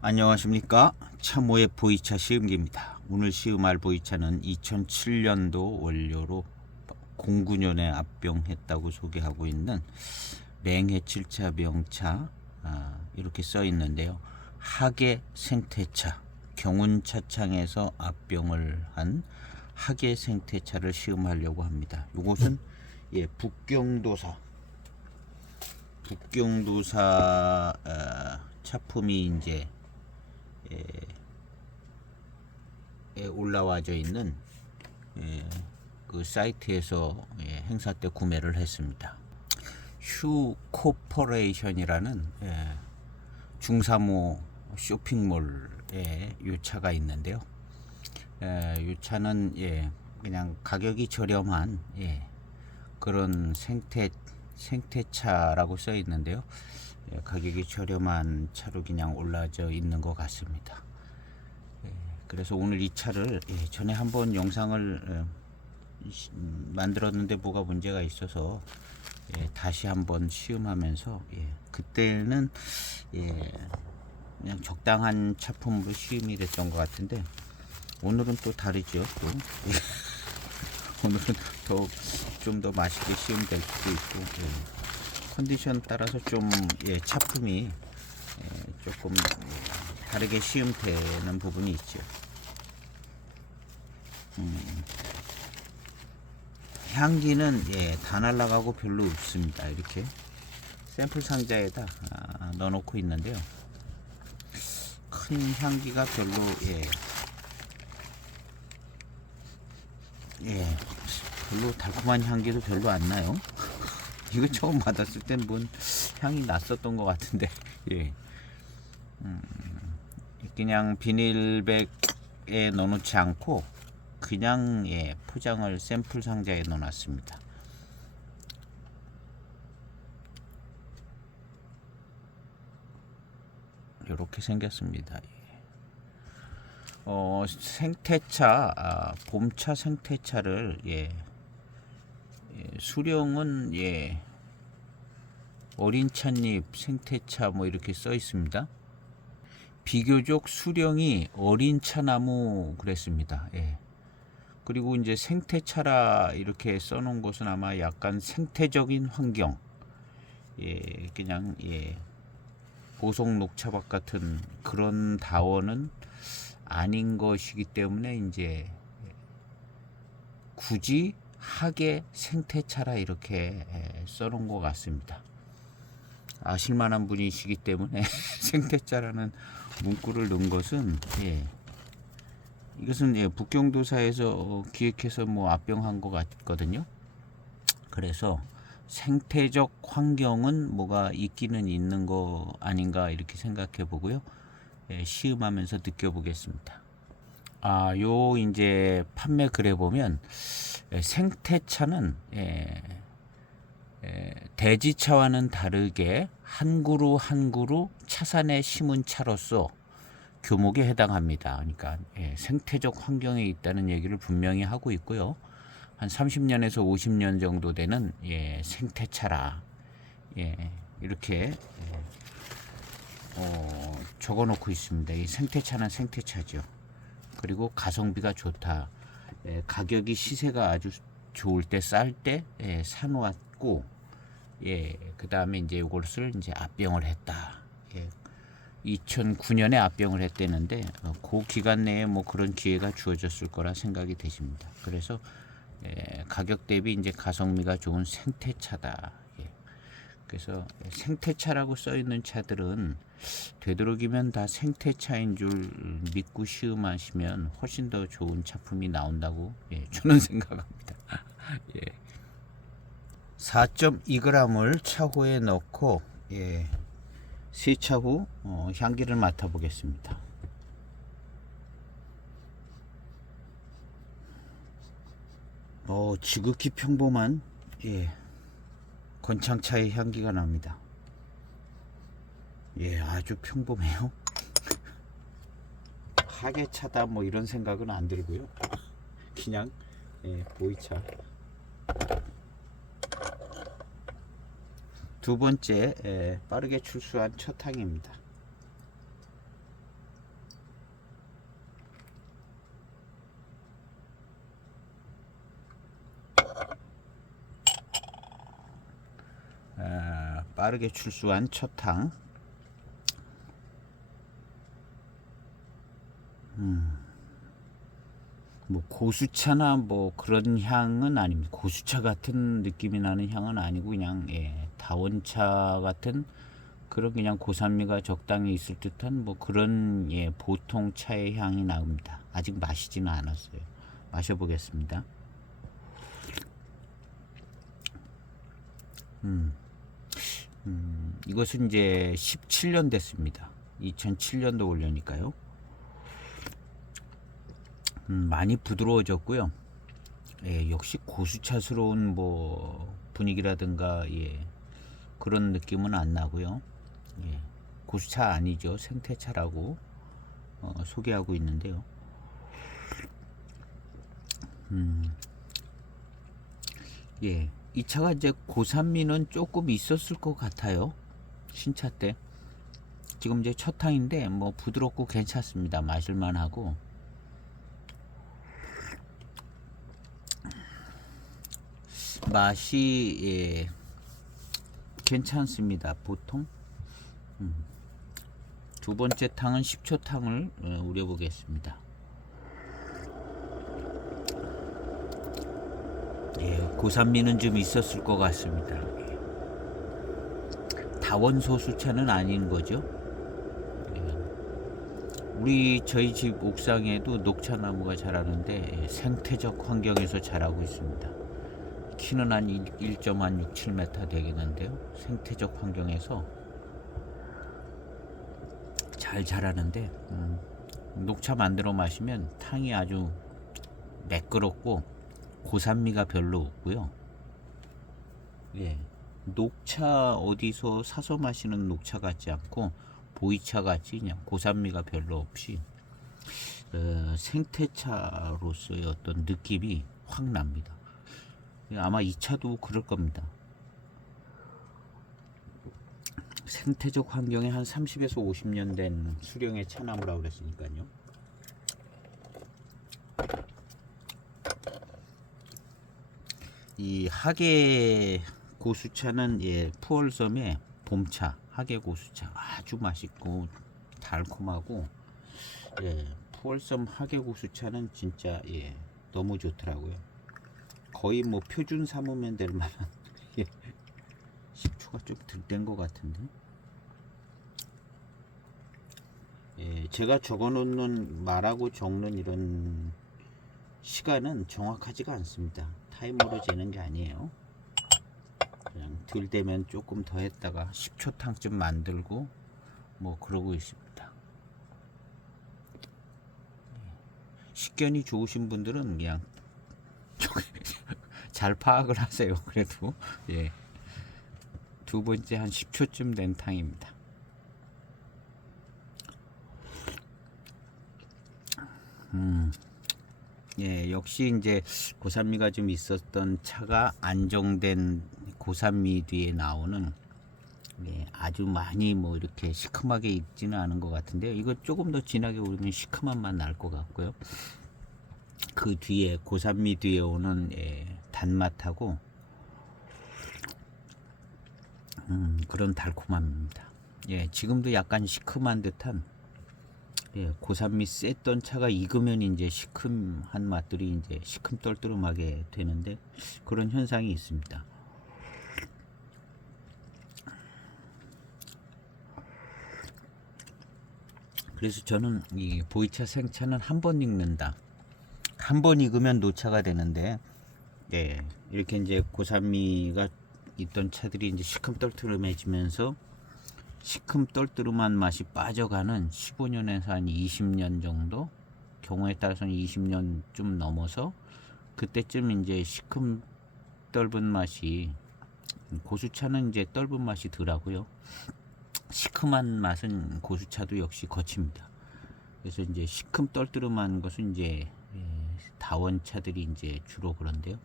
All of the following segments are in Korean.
안녕하십니까. 차모의 보이차 시음기입니다. 오늘 시음할 보이차는 2007년도 원료로 09년에 압병했다고 소개하고 있는 맹해 7차 병차, 이렇게 써 있는데요. 하계 생태차, 경운차창에서 압병을 한 하계 생태차를 시음하려고 합니다. 이것은 북경도사 차품이 이제 올라와져 있는 그 사이트에서 행사 때 구매를 했습니다. 휴 코퍼레이션이라는 중사모 쇼핑몰에 이 차가 있는데요. 이 차는 그냥 가격이 저렴한 그런 생태차라고 써 있는데요. 가격이 저렴한 차로 그냥 올라져 있는 것 같습니다. 그래서 오늘 이 차를 전에 한번 영상을 만들었는데 뭐가 문제가 있어서 다시 한번 시음하면서 그때는 그냥 적당한 차품으로 시음이 됐던 것 같은데 오늘은 또 다르죠. 또 오늘은 좀 더 맛있게 시음될 수도 있고 컨디션 따라서 좀 차품이 조금 다르게 시음되는 부분이 있죠. 향기는 다 날라가고 별로 없습니다. 이렇게 샘플 상자에다 넣어놓고 있는데요. 큰 향기가 별로 별로 달콤한 향기도 별로 안 나요. 이거 처음 받았을 땐 뭔 향이 났었던 것 같은데 그냥 비닐백에 넣어놓지 않고 그냥 포장을 샘플 상자에 넣어놨습니다. 이렇게 생겼습니다. 생태차, 봄차 생태차를 수령은 어린 찻잎 생태차 뭐 이렇게 써 있습니다. 비교적 수령이 어린 차나무 그랬습니다. 그리고 이제 생태차라 이렇게 써놓은 것은 아마 약간 생태적인 환경, 그냥 보석 녹차밭 같은 그런 다원은 아닌 것이기 때문에 이제 굳이 하계 생태차라 이렇게 써놓은 것 같습니다. 아실만한 분이시기 때문에 생태차라는 문구를 넣은 것은 이것은 북경도사에서 기획해서 뭐 압병한 것 같거든요. 그래서 생태적 환경은 뭐가 있기는 있는 거 아닌가 이렇게 생각해 보고요. 시음하면서 느껴보겠습니다. 요 이제 판매 글에 보면 생태차는 대지차와는 다르게 한 그루 한 그루 차산에 심은 차로서 교목에 해당합니다. 그러니까 생태적 환경에 있다는 얘기를 분명히 하고 있고요. 한 30년에서 50년 정도 되는 생태차라 이렇게 적어 놓고 있습니다. 이 생태차는 생태차죠. 그리고 가성비가 좋다. 가격이 시세가 아주 좋을 때 쌀 때 사놓았고 그 다음에 이제 이것을 이제 압병을 했다. 2009년에 압병을 했대는데 그 기간 내에 뭐 그런 기회가 주어졌을 거라 생각이 되십니다. 그래서 가격 대비 이제 가성비가 좋은 생태차다. 그래서 생태차라고 써 있는 차들은 되도록이면 다 생태차인 줄 믿고 시음하시면 훨씬 더 좋은 차품이 나온다고 저는 생각합니다. 4.2g을 차후에 넣고 세차 후 향기를 맡아보겠습니다. 지극히 평범한 건창차의 향기가 납니다. 아주 평범해요. 하계차다 뭐 이런 생각은 안 들고요. 그냥 보이차. 두 번째 빠르게 출수한 첫 항입니다. 빠르게 출수한 첫 탕. 뭐 고수차나 뭐 그런 향은 아닙니다. 고수차 같은 느낌이 나는 향은 아니고 그냥 다원차 같은 그런 그냥 고산미가 적당히 있을 듯한 뭐 그런 보통 차의 향이 나옵니다. 아직 마시지는 않았어요. 마셔보겠습니다. 이것은 이제 17년 됐습니다. 2007년도 올려니까요. 많이 부드러워졌고요. 역시 고수차스러운 뭐 분위기라든가 그런 느낌은 안 나고요. 고수차 아니죠. 생태차라고 소개하고 있는데요. 이 차가 이제 고산미는 조금 있었을 것 같아요. 신차 때. 지금 이제 첫 탕인데 뭐 부드럽고 괜찮습니다. 마실만 하고. 맛이 괜찮습니다. 보통. 두 번째 탕은 10초 탕을 우려보겠습니다. 고산미는 좀 있었을 것 같습니다. 다원소수차는 아닌 거죠. 저희 집 옥상에도 녹차나무가 자라는데 생태적 환경에서 자라고 있습니다. 키는 한 1.67m 되겠는데요. 생태적 환경에서 잘 자라는데 녹차 만들어 마시면 탕이 아주 매끄럽고 고산미가 별로 없고요. 녹차 어디서 사서 마시는 녹차 같지 않고 보이차 같이 그냥 고산미가 별로 없이 생태차로서의 어떤 느낌이 확 납니다. 아마 이 차도 그럴 겁니다. 생태적 환경에 한 30에서 50년 된 수령의 차나무라고 그랬으니까요. 이 하계 고수차는 푸얼섬의 봄차, 하계 고수차 아주 맛있고 달콤하고 푸얼섬 하계 고수차는 진짜 너무 좋더라고요. 거의 뭐 표준 삼으면 될 만한 10초가 좀 덜 된 것 같은데. 제가 적어놓는 말하고 적는 이런 시간은 정확하지가 않습니다. 타이머로 재는 게 아니에요. 그냥 덜 되면 조금 더 했다가 10초 탕쯤 만들고 뭐 그러고 있습니다. 식견이 좋으신 분들은 그냥 잘 파악을 하세요. 그래도 두 번째 한 10초쯤 된 탕입니다. 역시 이제 고산미가 좀 있었던 차가 안정된 고산미 뒤에 나오는 아주 많이 뭐 이렇게 시큼하게 익지는 않은 것 같은데요. 이거 조금 더 진하게 우리면 시큼한 맛 날 것 같고요. 그 뒤에 고산미 뒤에 오는 단맛하고 그런 달콤함입니다. 지금도 약간 시큼한 듯한 고산미 셌던 차가 익으면 이제 시큼한 맛들이 이제 시큼떨뜨름하게 되는데 그런 현상이 있습니다. 그래서 저는 이 보이차 생차는 한 번 익는다. 한 번 익으면 노차가 되는데 이렇게 이제 고산미가 있던 차들이 이제 시큼떨뜨름해지면서 시큼떨뜨름한 맛이 빠져가는 15년에서 한 20년 정도, 경우에 따라서는 20년 좀 넘어서 그때쯤 이제 시큼 떫은 맛이, 고수차는 이제 떫은 맛이 덜하고요. 시큼한 맛은 고수차도 역시 거칩니다. 그래서 이제 시큼떨뜨름한 것은 이제 다원차들이 이제 주로 그런데요.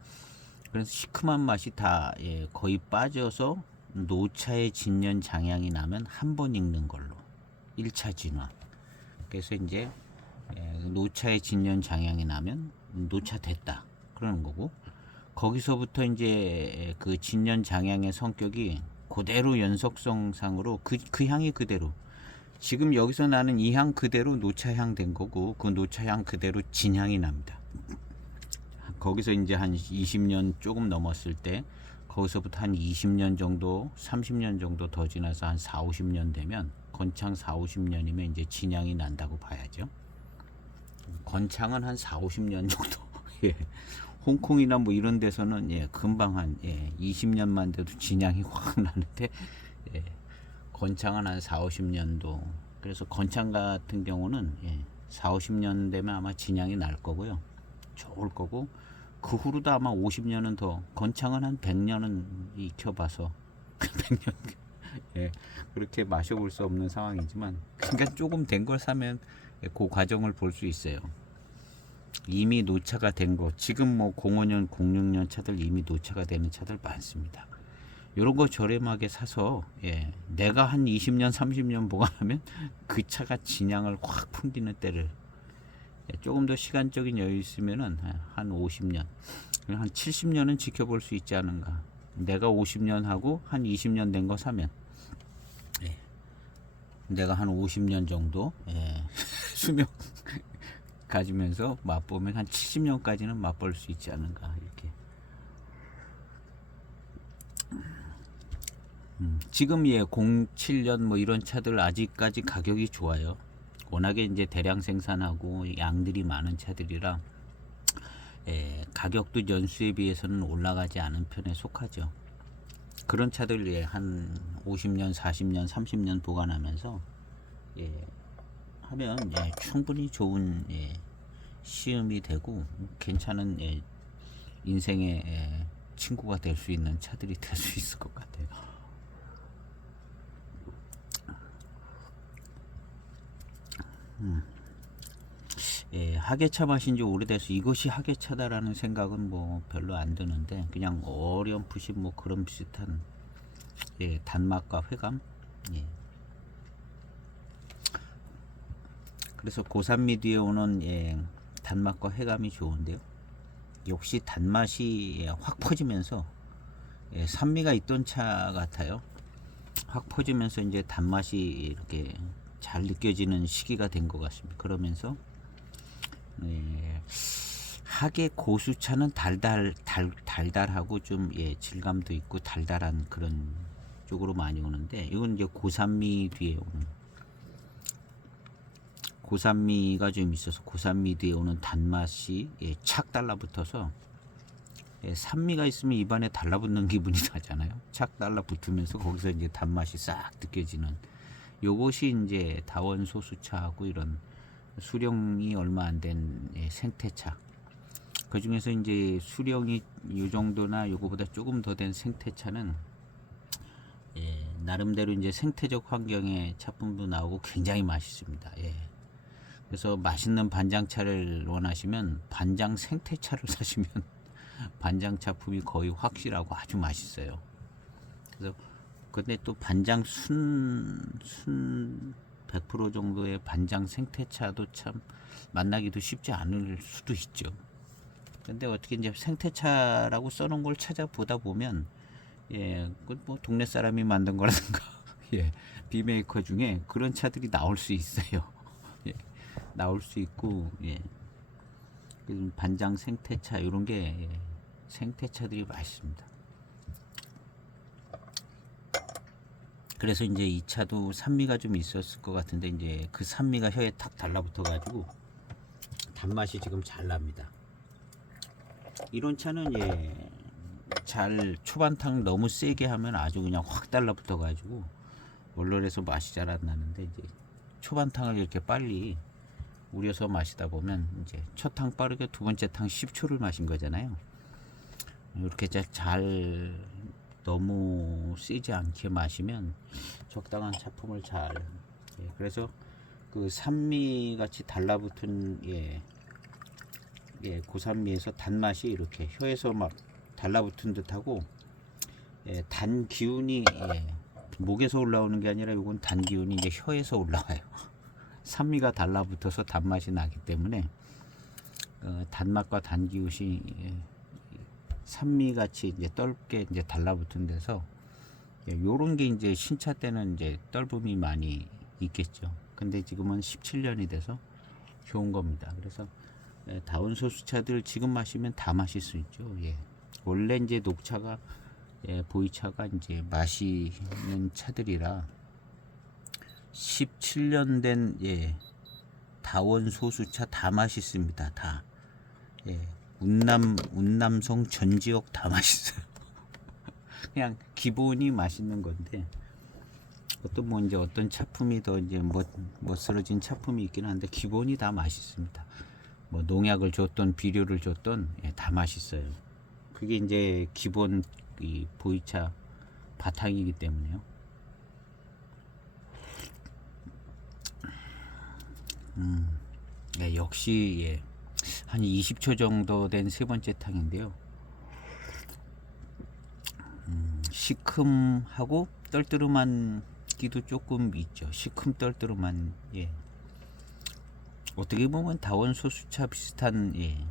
그래서 시큼한 맛이 다 거의 빠져서 노차의 진년 장향이 나면 한 번 익는 걸로 1차 진화. 그래서 이제 노차의 진년 장향이 나면 노차 됐다 그러는 거고, 거기서부터 이제 그 진년 장향의 성격이 그대로 연속성상으로 그 향이 그대로 지금 여기서 나는 이 향 그대로 노차향 된 거고 그 노차향 그대로 진향이 납니다. 거기서 이제 한 20년 조금 넘었을 때 거기서부터 한 20년 정도 30년 정도 더 지나서 한 4, 50년 되면 건창 4, 50년이면 이제 진향이 난다고 봐야죠. 건창은 한 4, 50년 정도 예. 홍콩이나 뭐 이런 데서는 예, 금방 한 20년만 돼도 진향이 확 나는데 예, 건창은 한 4, 50년도 그래서 건창 같은 경우는 4, 50년 되면 아마 진향이 날 거고요. 좋을 거고 그 후로도 아마 50년은 더 건창은 한 100년은 익혀봐서 100년 예, 그렇게 마셔볼 수 없는 상황이지만 그러니까 조금 된 걸 사면 그 과정을 볼 수 있어요. 이미 노차가 된 거 지금 뭐 05년 06년 차들 이미 노차가 되는 차들 많습니다. 이런 거 저렴하게 사서 내가 한 20년 30년 보관하면 그 차가 진향을 확 풍기는 때를 조금 더 시간적인 여유 있으면은 한 50년 한 70년은 지켜볼 수 있지 않은가. 내가 50년 하고 한 20년 된 거 사면 내가 한 50년 정도 수명 가지면서 맛보면 한 70년까지는 맛볼 수 있지 않은가 이렇게. 지금 07년 뭐 이런 차들 아직까지 가격이 좋아요. 워낙에 이제 대량 생산하고 양들이 많은 차들이라 가격도 연수에 비해서는 올라가지 않은 편에 속하죠. 그런 차들 한 50년, 40년, 30년 보관하면서 하면 충분히 좋은 시음이 되고 괜찮은 인생의 친구가 될 수 있는 차들이 될 수 있을 것 같아요. 하계차 마신 지 오래돼서 이것이 하계차다라는 생각은 뭐 별로 안 드는데 그냥 어렴풋이 뭐 그런 비슷한 단맛과 회감. 그래서 고산미 뒤에 오는 단맛과 회감이 좋은데요. 역시 단맛이 확 퍼지면서 산미가 있던 차 같아요. 확 퍼지면서 이제 단맛이 이렇게 잘 느껴지는 시기가 된 것 같습니다. 그러면서 하계 고수차는 달달하고 좀 질감도 있고 달달한 그런 쪽으로 많이 오는데 이건 이제 고산미 뒤에 오는 고산미가 좀 있어서 고산미 뒤에 오는 단맛이 착 달라붙어서 산미가 있으면 입안에 달라붙는 기분이 나잖아요. 착 달라붙으면서 거기서 이제 단맛이 싹 느껴지는 요것이 이제 다원 소수차하고 이런 수령이 얼마 안 된 생태차. 그 중에서 이제 수령이 요 정도나 요거보다 조금 더 된 생태차는 나름대로 이제 생태적 환경의 차품도 나오고 굉장히 맛있습니다. 그래서 맛있는 반장차를 원하시면 반장 생태차를 사시면 반장 차품이 거의 확실하고 아주 맛있어요. 그래서 근데 또 반장 순 100% 정도의 반장 생태차도 참 만나기도 쉽지 않을 수도 있죠. 근데 어떻게 이제 생태차라고 써놓은 걸 찾아보다 보면 그 뭐 동네 사람이 만든 거라든가 비메이커 중에 그런 차들이 나올 수 있어요. 나올 수 있고 반장 생태차 이런 게 생태차들이 맛있습니다. 그래서 이제 이 차도 산미가 좀 있었을 것 같은데 이제 그 산미가 혀에 탁 달라붙어 가지고 단맛이 지금 잘 납니다. 이런 차는 잘 초반탕 너무 세게 하면 아주 그냥 확 달라붙어 가지고 원래에서 맛이 잘 안 나는데 이제 초반탕을 이렇게 빨리 우려서 마시다 보면 이제 첫 탕 빠르게 두 번째 탕 10초를 마신 거잖아요. 이렇게 잘 너무 세지 않게 마시면 적당한 차품을 잘 그래서 그 산미 같이 달라붙은 고산미에서 단맛이 이렇게 혀에서 막 달라붙은 듯하고 단 기운이 목에서 올라오는 게 아니라 이건 단 기운이 이제 혀에서 올라와요. 산미가 달라붙어서 단맛이 나기 때문에 단맛과 단 기운이 산미같이 이제 떫게 이제 달라붙은 데서 예, 요런 게 이제 신차 때는 이제 떫음이 많이 있겠죠. 근데 지금은 17년이 돼서 좋은 겁니다. 그래서 예, 다운 소수차들 지금 마시면 다 마실 수 있죠. 예. 원래 이제 녹차가 예, 보이차가 이제 마시는 차들이라 17년 된 예, 다원 소수차 다 맛있습니다. 다. 예. 운남성 전 지역 다 맛있어요. 그냥 기본이 맛있는 건데 어떤 뭐 이제 어떤 차품이 더 이제 뭐 쓰러진 차품이 있긴 한데 기본이 다 맛있습니다. 뭐 농약을 줬던 비료를 줬던 예, 다 맛있어요. 그게 이제 기본 이 보이차 바탕이기 때문에요. 예, 역시 예, 한 20초 정도 된 세 번째 탕인데요. 시큼하고 떨떠름한 기도 조금 있죠. 시큼 떨떠름한 예. 어떻게 보면 다원 소수차 비슷한 예.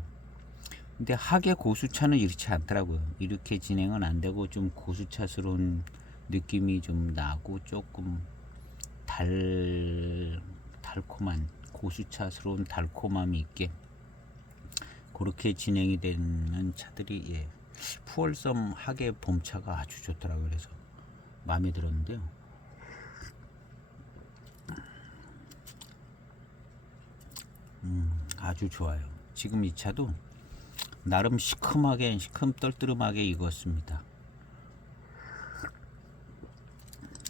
근데 하계 고수차는 이렇지 않더라고요. 이렇게 진행은 안 되고 좀 고수차스러운 느낌이 좀 나고 조금 달콤한 고수차스러운 달콤함이 있게 그렇게 진행이 되는 차들이 예. 푸얼섬 하계 봄차가 아주 좋더라고요. 그래서 마음에 들었는데요. 아주 좋아요. 지금 이 차도 나름 시큼하게 시큼 떨뜨름하게 익었습니다.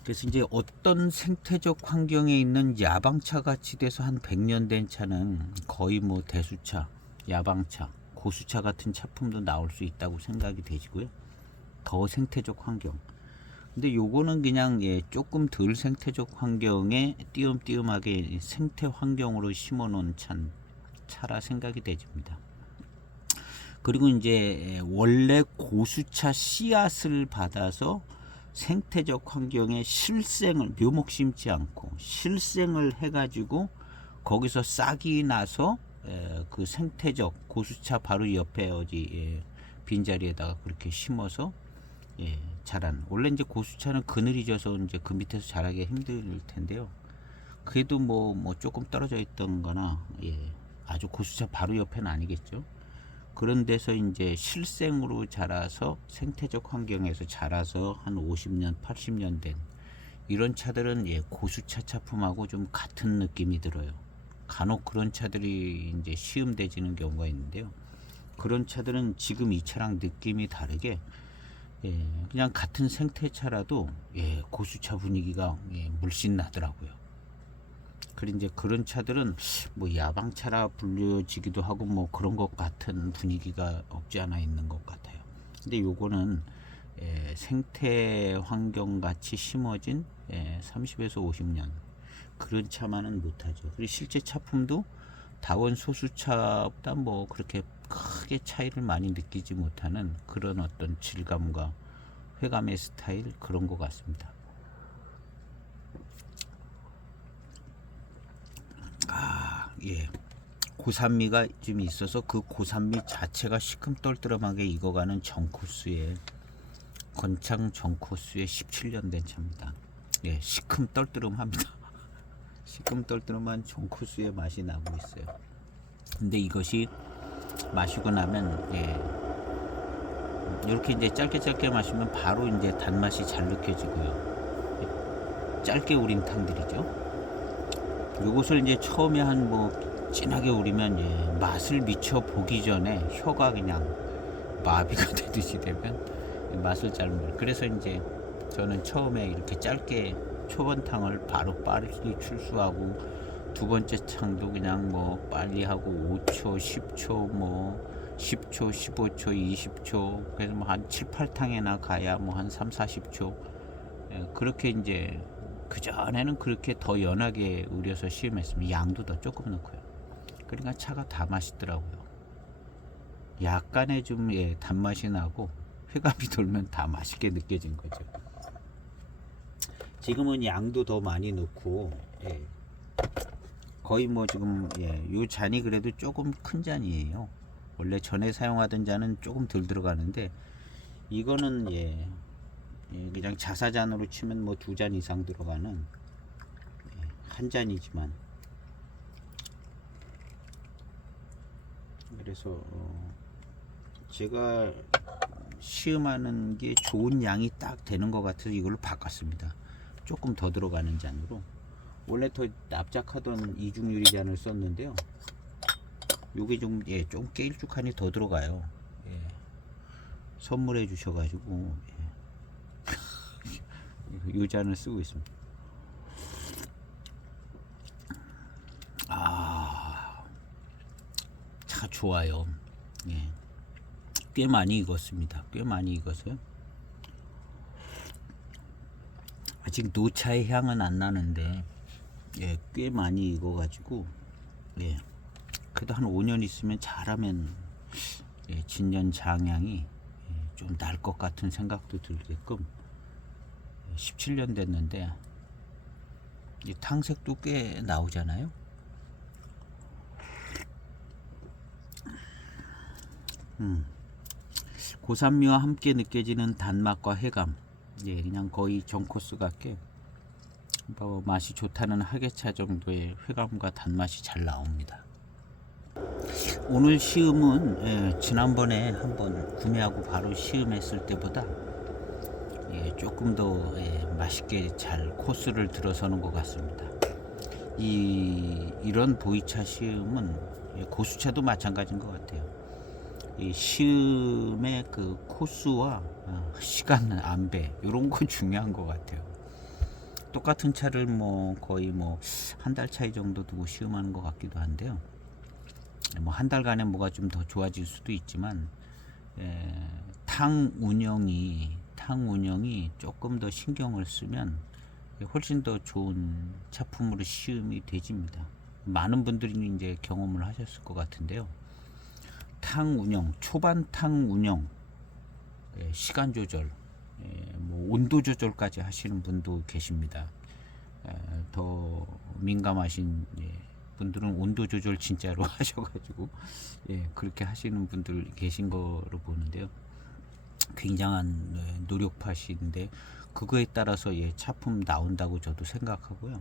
그래서 이제 어떤 생태적 환경에 있는 야방차 같이 돼서 한 100년 된 차는 거의 뭐 대수차, 야방차, 고수차 같은 차품도 나올 수 있다고 생각이 되시고요. 더 생태적 환경. 근데 요거는 그냥 예, 조금 덜 생태적 환경에 띄엄띄엄하게 생태 환경으로 심어 놓은 차라 생각이 되집니다. 그리고 이제 원래 고수차 씨앗을 받아서 생태적 환경에 실생을 묘목 심지 않고 실생을 해가지고 거기서 싹이 나서 그 생태적 고수차 바로 옆에 어디 빈자리에다가 그렇게 심어서 자란. 원래 이제 고수차는 그늘이 져서 이제 그 밑에서 자라기 힘들 텐데요. 그래도 뭐 조금 떨어져 있던거나 아주 고수차 바로 옆에는 아니겠죠. 그런 데서 이제 실생으로 자라서 생태적 환경에서 자라서 한 50년, 80년 된 이런 차들은 고수차 차품하고 좀 같은 느낌이 들어요. 간혹 그런 차들이 이제 시음되지는 경우가 있는데요. 그런 차들은 지금 이 차랑 느낌이 다르게 그냥 같은 생태차라도 고수차 분위기가 물씬 나더라고요. 그리고 이제 그런 차들은 뭐 야방차라 불려지기도 하고 뭐 그런 것 같은 분위기가 없지 않아 있는 것 같아요. 근데 요거는 생태 환경 같이 심어진 30에서 50년 그런 차만은 못하죠. 그리고 실제 차품도 다원 소수차보다 뭐 그렇게 크게 차이를 많이 느끼지 못하는 그런 어떤 질감과 회감의 스타일 그런 것 같습니다. 고산미가 좀 있어서 그 고산미 자체가 시큼떨뜨름하게 익어가는 정코스의 건창 정코스의 17년 된 차입니다. 시큼떨뜨름합니다. 시큼떨뜨름한 정코스의 맛이 나고 있어요. 근데 이것이 마시고 나면 이렇게 이제 짧게 마시면 바로 이제 단맛이 잘 느껴지고요. 짧게 우린 탕들이죠. 요것을 이제 처음에 진하게 우리면 맛을 미쳐 보기 전에 혀가 그냥 마비가 되듯이 되면 맛을 잘 모르. 그래서 이제 저는 처음에 이렇게 짧게 초번탕을 바로 빠르게 출수하고 두 번째 창도 그냥 빨리 하고 5초, 10초, 10초, 15초, 20초 그래서 한 7, 8탕에나 가야 한 3, 40초 그렇게 이제 그 전에는 그렇게 더 연하게 우려서 시음했으면 양도 더 조금 넣고요. 그러니까 차가 다 맛있더라고요. 약간의 좀 단맛이 나고 회감이 돌면 다 맛있게 느껴진 거죠. 지금은 양도 더 많이 넣고 거의 지금 요 잔이 그래도 조금 큰 잔이에요. 원래 전에 사용하던 잔은 조금 덜 들어가는데 이거는 예, 그냥 자사잔으로 치면 뭐 2잔 이상 들어가는 예, 한 잔이지만 그래서 제가 시음하는 게 좋은 양이 딱 되는 것 같아서 이걸로 바꿨습니다. 조금 더 들어가는 잔으로. 원래 더 납작하던 이중 유리잔을 썼는데요. 요게 좀, 예, 좀 길쭉하니 더 들어가요. 예. 선물해 주셔가지고, 예. 요 잔을 쓰고 있습니다. 차 좋아요. 예. 꽤 많이 익었습니다. 꽤 많이 익었어요. 아직 노차의 향은 안 나는데, 예, 꽤 많이 익어가지고, 예. 그래도 한 5년 있으면 잘하면, 예, 진년 장향이 예, 좀 날 것 같은 생각도 들게끔 17년 됐는데, 이 탕색도 꽤 나오잖아요. 고산미와 함께 느껴지는 단맛과 해감, 예, 그냥 거의 전코스 같게 뭐 맛이 좋다는 하계차 정도의 회감과 단맛이 잘 나옵니다. 오늘 시음은 예, 지난번에 한번 구매하고 바로 시음했을 때보다 예, 조금 더 예, 맛있게 잘 코스를 들어서는 것 같습니다. 이런 보이차 시음은 예, 고수차도 마찬가지인 것 같아요. 이 시음의 그 코스와 시간 안배 이런 거 중요한 것 같아요. 똑같은 차를 뭐 거의 뭐 한 달 차이 정도 두고 시음하는 것 같기도 한데요. 뭐 한 달간에 뭐가 좀 더 좋아질 수도 있지만 탕 운영이 조금 더 신경을 쓰면 훨씬 더 좋은 차품으로 시음이 되집니다. 많은 분들이 이제 경험을 하셨을 것 같은데요. 탕 운영, 초반 탕 운영, 시간 조절, 뭐 온도 조절까지 하시는 분도 계십니다. 더 민감하신 분들은 온도 조절 진짜로 하셔가지고 그렇게 하시는 분들 계신 거로 보는데요. 굉장한 노력파신데 그거에 따라서 차품 나온다고 저도 생각하고요.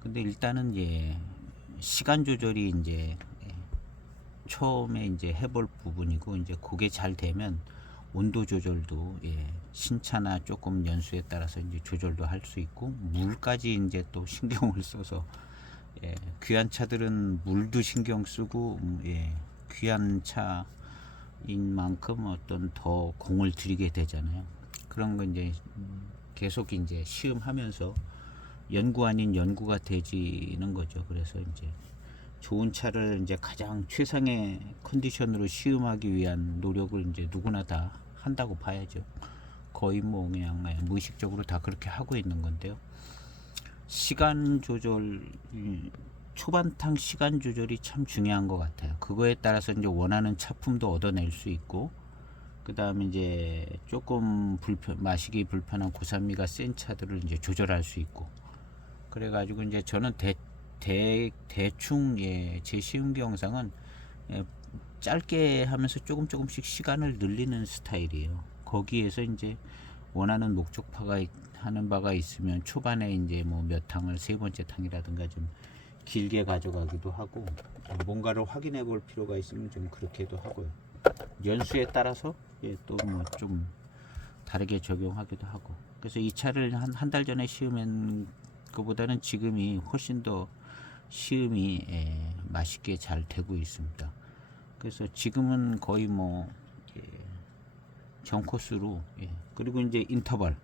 근데 일단은 시간 조절이 이제 처음에 이제 해볼 부분이고 이제 그게 잘 되면 온도 조절도 신차나 조금 연수에 따라서 이제 조절도 할 수 있고 물까지 이제 또 신경을 써서 귀한 차들은 물도 신경 쓰고 귀한 차인 만큼 어떤 더 공을 들이게 되잖아요. 그런 거 이제 계속 이제 시음하면서 연구 아닌 연구가 되지는 거죠. 그래서 이제 좋은 차를 이제 가장 최상의 컨디션으로 시음하기 위한 노력을 이제 누구나 다 한다고 봐야죠. 거의 뭐 그냥 무의식적으로 다 그렇게 하고 있는 건데요. 시간 조절, 초반탕 시간 조절이 참 중요한 것 같아요. 그거에 따라서 이제 원하는 차품도 얻어낼 수 있고, 그 다음에 이제 조금 마시기 불편한 고산미가 센 차들을 이제 조절할 수 있고, 그래가지고 이제 저는 대충 제 시음기 영상은 짧게 하면서 조금씩 시간을 늘리는 스타일이에요. 거기에서 이제 원하는 목적파가 하는 바가 있으면 초반에 이제 뭐 몇 탕을 세 번째 탕이라든가 좀 길게 가져가기도 하고 뭔가를 확인해 볼 필요가 있으면 좀 그렇게도 하고요. 연수에 따라서 또 뭐 좀 다르게 적용하기도 하고. 그래서 이 차를 한 달 전에 시음한 것보다는 지금이 훨씬 더 시음이 맛있게 잘 되고 있습니다. 그래서 지금은 거의 뭐 전 코스로 그리고 이제 인터벌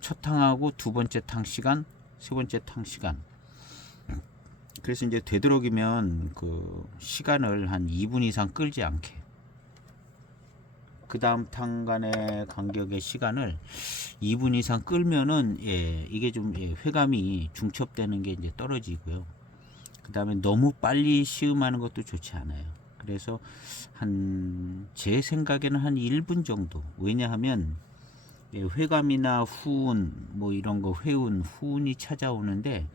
첫 탕하고 두 번째 탕 시간, 세 번째 탕 시간. 그래서 이제 되도록이면 그 시간을 한 2분 이상 끌지 않게. 그 다음 탕 간의 간격의 시간을 2분 이상 끌면은 이게 좀 회감이 중첩되는 게 이제 떨어지고요. 그 다음에 너무 빨리 시음하는 것도 좋지 않아요. 그래서 제 생각에는 한 1분 정도. 왜냐하면 회감이나 후운 뭐 이런 거 후운이 찾아오는데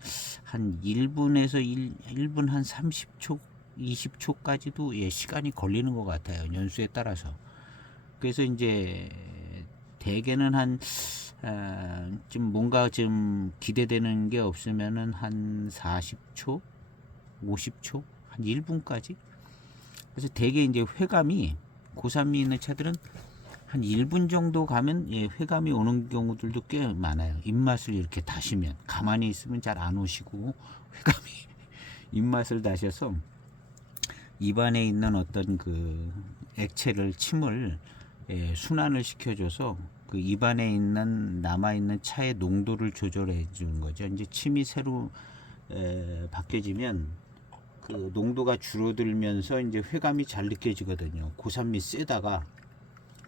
한 1분에서 1분 한 30초 20초까지도 시간이 걸리는 것 같아요. 연수에 따라서. 그래서 이제 대개는 한 좀 뭔가 좀 기대되는 게 없으면은 한 40초, 50초, 한 1분까지. 그래서 대개 이제 회감이 고산미 있는 차들은 한 1분 정도 가면 회감이 오는 경우들도 꽤 많아요. 입맛을 이렇게 다시면 가만히 있으면 잘 안 오시고 회감이 입맛을 다셔서 입안에 있는 어떤 그 액체를 침을 순환을 시켜줘서 그 입안에 있는 남아 있는 차의 농도를 조절해 주는 거죠. 이제 침이 새로 바뀌어지면 그 농도가 줄어들면서 이제 회감이 잘 느껴지거든요. 고산미 세다가.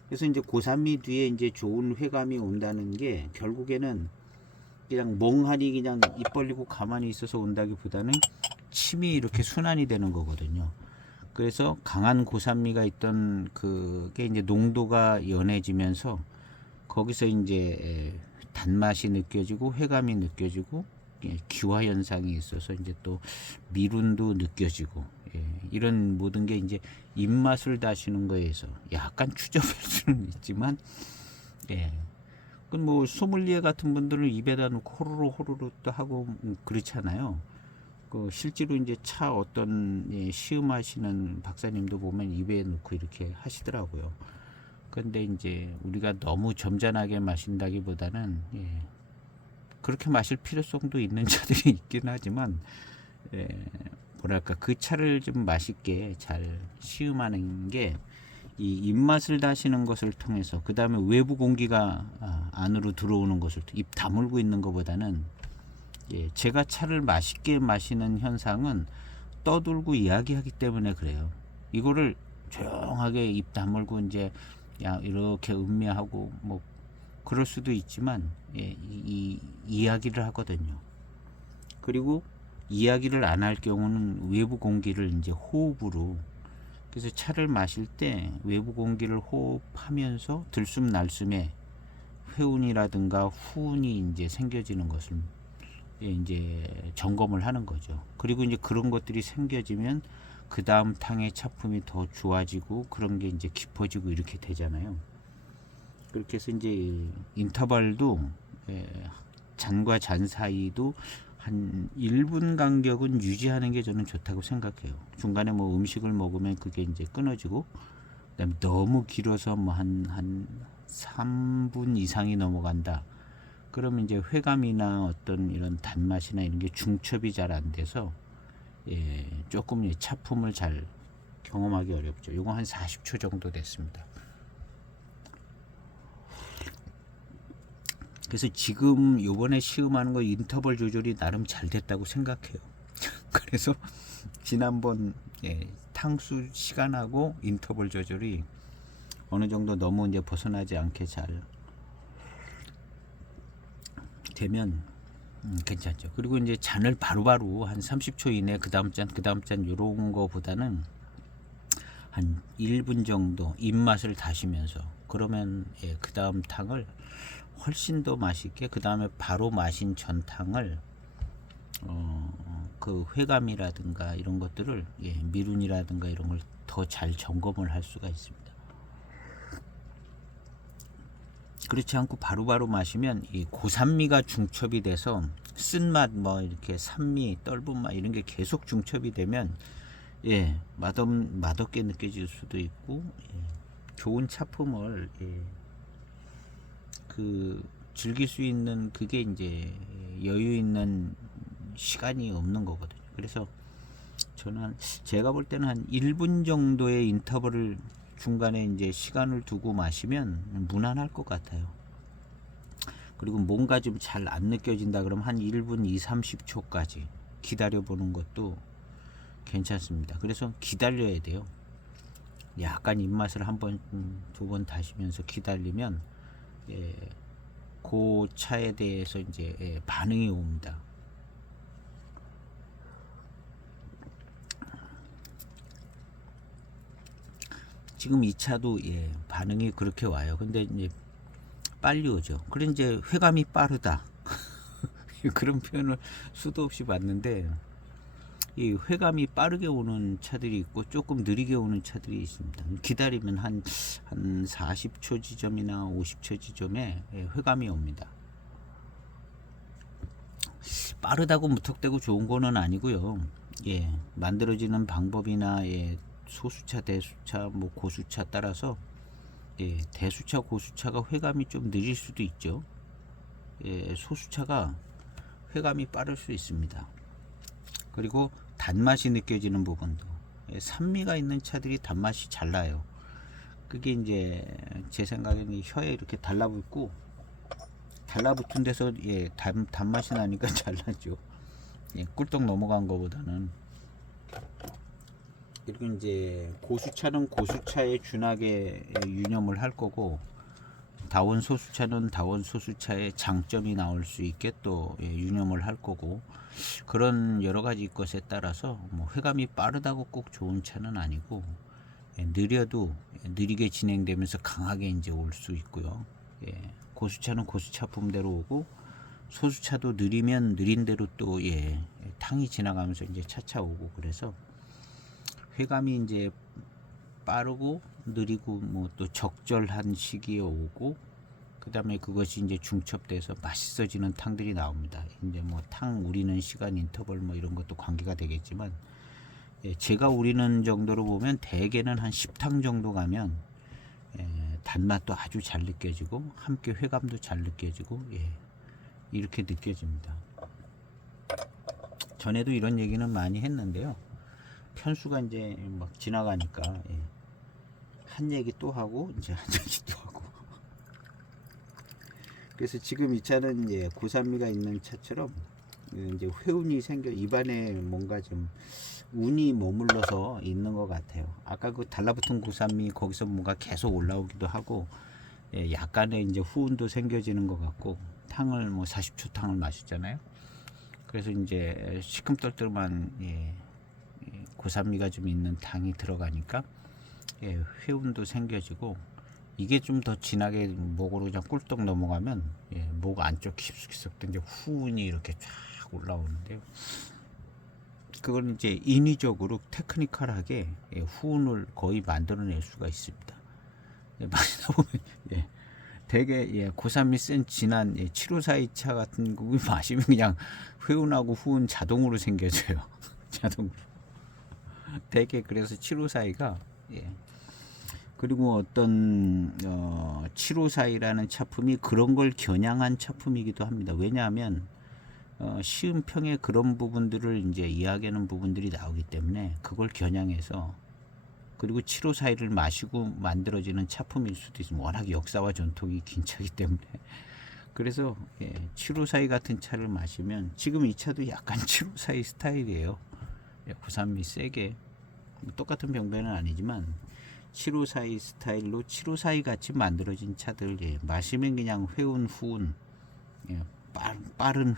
그래서 이제 고산미 뒤에 이제 좋은 회감이 온다는 게 결국에는 그냥 멍하니 그냥 입 벌리고 가만히 있어서 온다기보다는 침이 이렇게 순환이 되는 거거든요. 그래서 강한 고산미가 있던 그게 이제 농도가 연해지면서 거기서 이제 단맛이 느껴지고 회감이 느껴지고 기화 현상이 있어서 이제 또 미룬도 느껴지고 이런 모든 게 이제 입맛을 다시는 거에서 약간 추접할 수는 있지만 뭐 소믈리에 같은 분들은 입에다 놓고 호로로 호로로 또 하고 그렇잖아요. 그 실제로 이제 차 어떤 시음하시는 박사님도 보면 입에 넣고 이렇게 하시더라고요. 근데 이제 우리가 너무 점잖하게 마신다기보다는 그렇게 마실 필요성도 있는 차들이 있긴 하지만 뭐랄까 그 차를 좀 맛있게 잘 시음하는 게 이 입맛을 다시는 것을 통해서 그 다음에 외부 공기가 안으로 들어오는 것을 입 다물고 있는 것보다는 제가 차를 맛있게 마시는 현상은 떠들고 이야기하기 때문에 그래요. 이거를 조용하게 입 다물고 이제 이렇게 음미하고 뭐 그럴 수도 있지만 이야기를 하거든요. 그리고 이야기를 안 할 경우는 외부 공기를 이제 호흡으로, 그래서 차를 마실 때 외부 공기를 호흡하면서 들숨 날숨에 회운이라든가 후운이 이제 생겨지는 것을 이제 점검을 하는 거죠. 그리고 이제 그런 것들이 생겨지면 그 다음 탕의 차품이 더 좋아지고 그런 게 이제 깊어지고 이렇게 되잖아요. 그렇게 해서 이제 인터벌도 잔과 잔 사이도 한 1분 간격은 유지하는 게 저는 좋다고 생각해요. 중간에 뭐 음식을 먹으면 그게 이제 끊어지고, 그다음에 너무 길어서 뭐 한 3분 이상이 넘어간다. 그러면 이제 회감이나 어떤 이런 단맛이나 이런 게 중첩이 잘 안 돼서 조금 차품을 잘 경험하기 어렵죠. 요거 한 40초 정도 됐습니다. 그래서 지금 요번에 시음하는 거 인터벌 조절이 나름 잘 됐다고 생각해요. 그래서 지난번 탕수 시간하고 인터벌 조절이 어느 정도 너무 이제 벗어나지 않게 잘 되면 괜찮죠. 그리고 이제 잔을 바로바로 한 30초 이내 그 다음 잔 요런 거보다는 한 1분 정도 입맛을 다시면서 그러면 그 다음 탕을 훨씬 더 맛있게, 그 다음에 바로 마신 전탕을 그 회감이라든가 이런 것들을 미룬이라든가 이런 걸 더 잘 점검을 할 수가 있습니다. 그렇지 않고 바로바로 마시면 이 고산미가 중첩이 돼서 쓴맛 뭐 이렇게 산미, 떫은 맛 이런 게 계속 중첩이 되면 맛없게 느껴질 수도 있고 좋은 차품을 그 즐길 수 있는 그게 이제 여유 있는 시간이 없는 거거든요. 그래서 저는 제가 볼 때는 한 1분 정도의 인터벌을 중간에 이제 시간을 두고 마시면 무난할 것 같아요. 그리고 뭔가 좀 잘 안 느껴진다 그러면 한 1분 2, 30초까지 기다려 보는 것도 괜찮습니다. 그래서 기다려야 돼요. 약간 입맛을 한 번, 두 번 다시면서 기다리면 그 차에 대해서 이제 반응이 옵니다. 지금 이 차도 반응이 그렇게 와요. 근데 이제 빨리 오죠. 그래 이제 회감이 빠르다. 그런 표현을 수도 없이 봤는데 이 회감이 빠르게 오는 차들이 있고 조금 느리게 오는 차들이 있습니다. 기다리면 한 40초 지점이나 50초 지점에 회감이 옵니다. 빠르다고 무턱대고 좋은 거는 아니고요. 예, 만들어지는 방법이나 소수차, 대수차, 뭐 고수차 따라서 대수차, 고수차가 회감이 좀 느릴 수도 있죠. 소수차가 회감이 빠를 수 있습니다. 그리고 단맛이 느껴지는 부분도, 산미가 있는 차들이 단맛이 잘 나요. 그게 이제 제 생각에는 혀에 이렇게 달라붙고 달라붙은 데서 단맛이 나니까 잘 나죠. 꿀떡 넘어간 거보다는. 그리고 이제 고수차는 고수차에 준하게 유념을 할 거고, 다원 소수차는 다원 소수차의 장점이 나올 수 있게 또 유념을 할 거고, 그런 여러 가지 것에 따라서 뭐 회감이 빠르다고 꼭 좋은 차는 아니고, 느려도 느리게 진행되면서 강하게 이제 올 수 있고요. 고수차는 고수차품대로 오고, 소수차도 느리면 느린 대로 또 탕이 지나가면서 이제 차차 오고, 그래서 회감이 이제 빠르고 느리고 뭐 또 적절한 시기에 오고, 그 다음에 그것이 이제 중첩돼서 맛있어지는 탕들이 나옵니다. 이제 뭐 탕 우리는 시간 인터벌 뭐 이런 것도 관계가 되겠지만, 제가 우리는 정도로 보면 대개는 한 10탕 정도 가면 단맛도 아주 잘 느껴지고 함께 회감도 잘 느껴지고 이렇게 느껴집니다. 전에도 이런 얘기는 많이 했는데요. 편수가 이제 막 지나가니까 한 얘기 또 하고 이제 한 얘기 또 하고. 그래서 지금 이 차는 고산미가 있는 차처럼 이제 회운이 생겨, 입안에 뭔가 좀 운이 머물러서 있는 것 같아요. 아까 그 달라붙은 고산미 거기서 뭔가 계속 올라오기도 하고, 약간의 이제 후운도 생겨지는 것 같고, 탕을 뭐 40초 탕을 마셨잖아요. 그래서 이제 시큼떨떨한 고산미가 좀 있는 탕이 들어가니까 회운도 생겨지고, 이게 좀 더 진하게 목으로 그냥 꿀떡 넘어가면 목 안쪽 깊숙이서 이제 후운이 이렇게 쫙 올라오는데요. 그건 이제 인위적으로 테크니컬하게 후운을 거의 만들어낼 수가 있습니다. 마시다 보면 되게 고산미 센 진한 754차 같은 거 마시면 그냥 회운하고 후운 자동으로 생겨져요. 자동으로. 되게 그래서 754가 그리고 어떤 754이라는 차품이 그런 걸 겨냥한 차품이기도 합니다. 왜냐하면 시음평에 그런 부분들을 이제 이야기하는 부분들이 나오기 때문에 그걸 겨냥해서, 그리고 754를 마시고 만들어지는 차품일 수도 있습니다. 워낙 역사와 전통이 긴 차기 때문에. 그래서 754 같은 차를 마시면, 지금 이 차도 약간 754 스타일이에요. 고산미 세게, 똑같은 병변은 아니지만 754 스타일로 754 같이 만들어진 차들 마시면 그냥 회운 후운, 빠른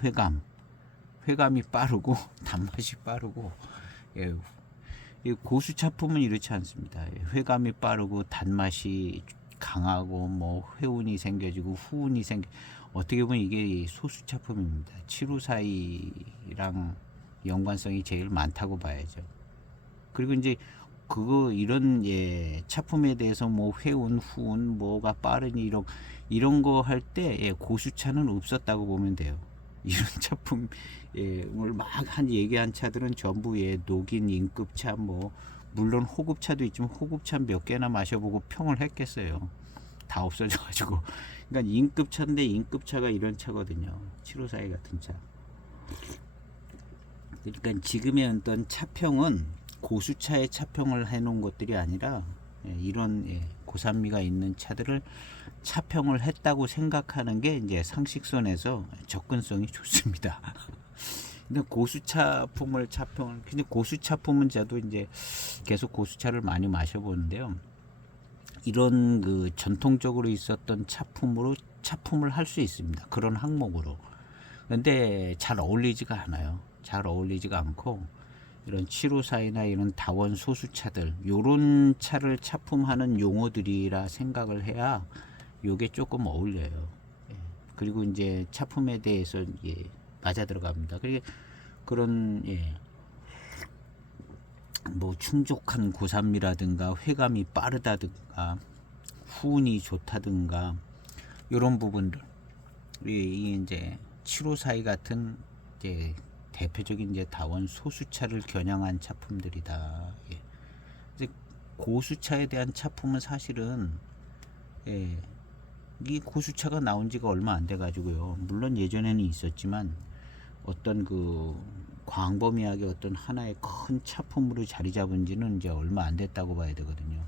회감이 빠르고 단맛이 빠르고. 고수 차품은 이렇지 않습니다. 회감이 빠르고 단맛이 강하고 뭐 회운이 생겨지고 후운이 어떻게 보면 이게 소수 차품입니다. 754랑 연관성이 제일 많다고 봐야죠. 그리고 이제 이런 차품에 대해서 뭐 회운, 후운, 뭐가 빠르니 이런 거 할 때 고수차는 없었다고 보면 돼요. 이런 차품을 막 얘기한 차들은 전부 녹인 인급차, 뭐 물론 호급차도 있지만 호급차 몇 개나 마셔보고 평을 했겠어요. 다 없어져가지고. 그러니까 인급차인데 인급차가 이런 차거든요. 754 같은 차. 그러니까 지금의 어떤 차평은 고수차의 차평을 해놓은 것들이 아니라 이런 고산미가 있는 차들을 차평을 했다고 생각하는 게 이제 상식선에서 접근성이 좋습니다. 근데 고수차품을 차평을, 근데 고수차품은 저도 이제 계속 고수차를 많이 마셔보는데요. 이런 그 전통적으로 있었던 차품으로 차품을 할 수 있습니다. 그런 항목으로. 근데 잘 어울리지가 않아요. 잘 어울리지가 않고, 이런 754이나 이런 다원 소수차들, 요런 차를 차품하는 용어들이라 생각을 해야 요게 조금 어울려요. 그리고 이제 차품에 대해서 맞아 들어갑니다. 그리고 그런 뭐 충족한 고산미라든가 회감이 빠르다든가 후운이 좋다든가 이런 부분들 이 이제 7호사이 같은 이제 대표적인 이제 다원 소수차를 겨냥한 차품들이다. 예. 이제 고수차에 대한 차품은 사실은 예, 이 고수차가 나온 지가 얼마 안 돼 가지고요. 물론 예전에는 있었지만 어떤 그 광범위하게 어떤 하나의 큰 차품으로 자리 잡은 지는 이제 얼마 안 됐다고 봐야 되거든요.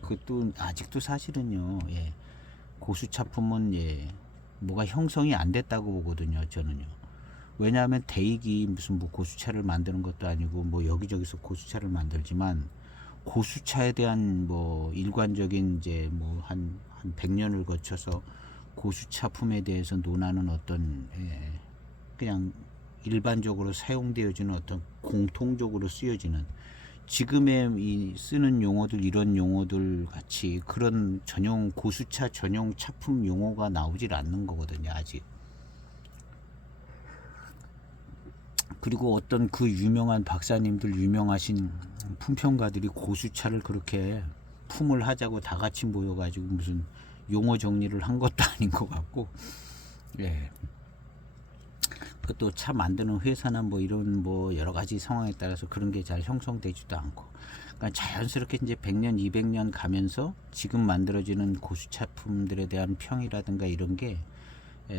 그것도 아직도 사실은요. 예. 고수차품은 예, 뭐가 형성이 안 됐다고 보거든요. 저는요. 왜냐하면 대익이 무슨 뭐 고수차를 만드는 것도 아니고 뭐 여기저기서 고수차를 만들지만 고수차에 대한 뭐 일관적인 이제 뭐 한 100년을 거쳐서 고수차품에 대해서 논하는 어떤 예, 그냥 일반적으로 사용되어지는 어떤 공통적으로 쓰여지는 지금의 이 쓰는 용어들 이런 용어들 같이 그런 전용 고수차 전용 차품 용어가 나오질 않는 거거든요 아직. 그리고 어떤 그 유명한 박사님들 유명하신 품평가들이 고수차를 그렇게 품을 하자고 다 같이 모여가지고 무슨 용어 정리를 한 것도 아닌 것 같고 예. 그것도 차 만드는 회사나 뭐 이런 뭐 여러 가지 상황에 따라서 그런 게 잘 형성되지도 않고 그러니까 자연스럽게 이제 100년 200년 가면서 지금 만들어지는 고수차품들에 대한 평이라든가 이런 게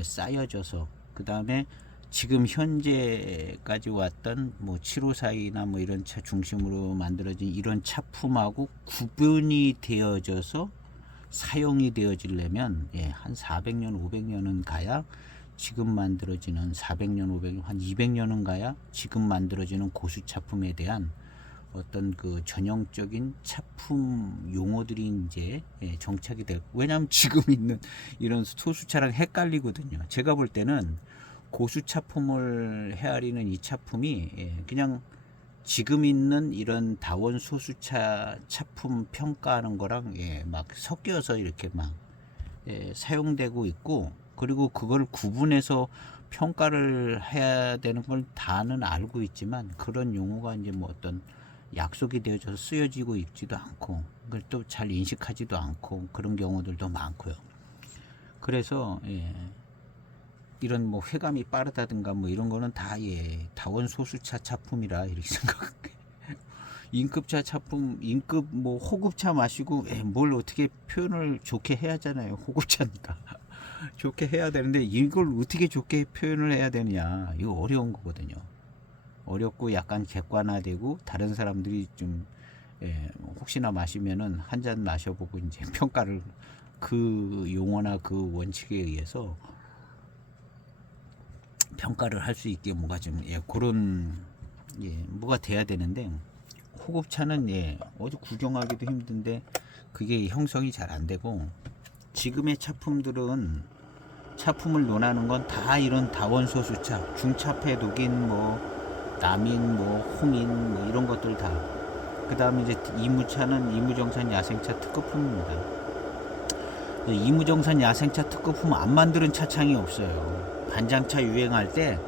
쌓여져서 그 다음에 지금 현재까지 왔던 뭐 7호사이나 뭐 이런 차 중심으로 만들어진 이런 차품하고 구분이 되어져서 사용이 되어지려면 예, 한 400년 500년은 가야 지금 만들어지는 400년 500년 한 200년은 가야 지금 만들어지는 고수차품에 대한 어떤 그 전형적인 차품 용어들이 이제 예, 정착이 될. 왜냐하면 지금 있는 이런 소수차랑 헷갈리거든요. 제가 볼 때는 고수차품을 헤아리는 이 차품이 예, 그냥 지금 있는 이런 다원 소수차 차품 평가하는 거랑 예, 막 섞여서 이렇게 막 예, 사용되고 있고 그리고 그걸 구분해서 평가를 해야 되는 걸 다는 알고 있지만 그런 용어가 이제 뭐 어떤 약속이 되어져서 쓰여지고 있지도 않고 그걸 또 잘 인식하지도 않고 그런 경우들도 많고요. 그래서 예, 이런 뭐 회감이 빠르다든가 뭐 이런 거는 다 예, 다원 소수차 차품이라 이렇게 생각해요. 인급차 차품, 인급 뭐 호급차 마시고 뭘 어떻게 표현을 좋게 해야 하잖아요. 호급차니까 좋게 해야 되는데 이걸 어떻게 좋게 표현을 해야 되느냐 이거 어려운 거거든요. 어렵고 약간 객관화되고 다른 사람들이 좀 예, 혹시나 마시면은 한 잔 마셔보고 이제 평가를 그 용어나 그 원칙에 의해서 평가를 할 수 있게 뭐가 좀 예, 그런 예, 뭐가 돼야 되는데 호급차는 예, 어디 구경하기도 힘든데 그게 형성이 잘 안 되고 지금의 차품들은 차품을 논하는 건 다 이런 다원소수차 중차폐 독인 뭐 남인 뭐 홍인 뭐 이런 것들 다 그 다음에 이제 이무차는 이무정산 야생차 특급품입니다. 이무정산 야생차 특급품 안 만드는 차창이 없어요. 반장차 유행할 때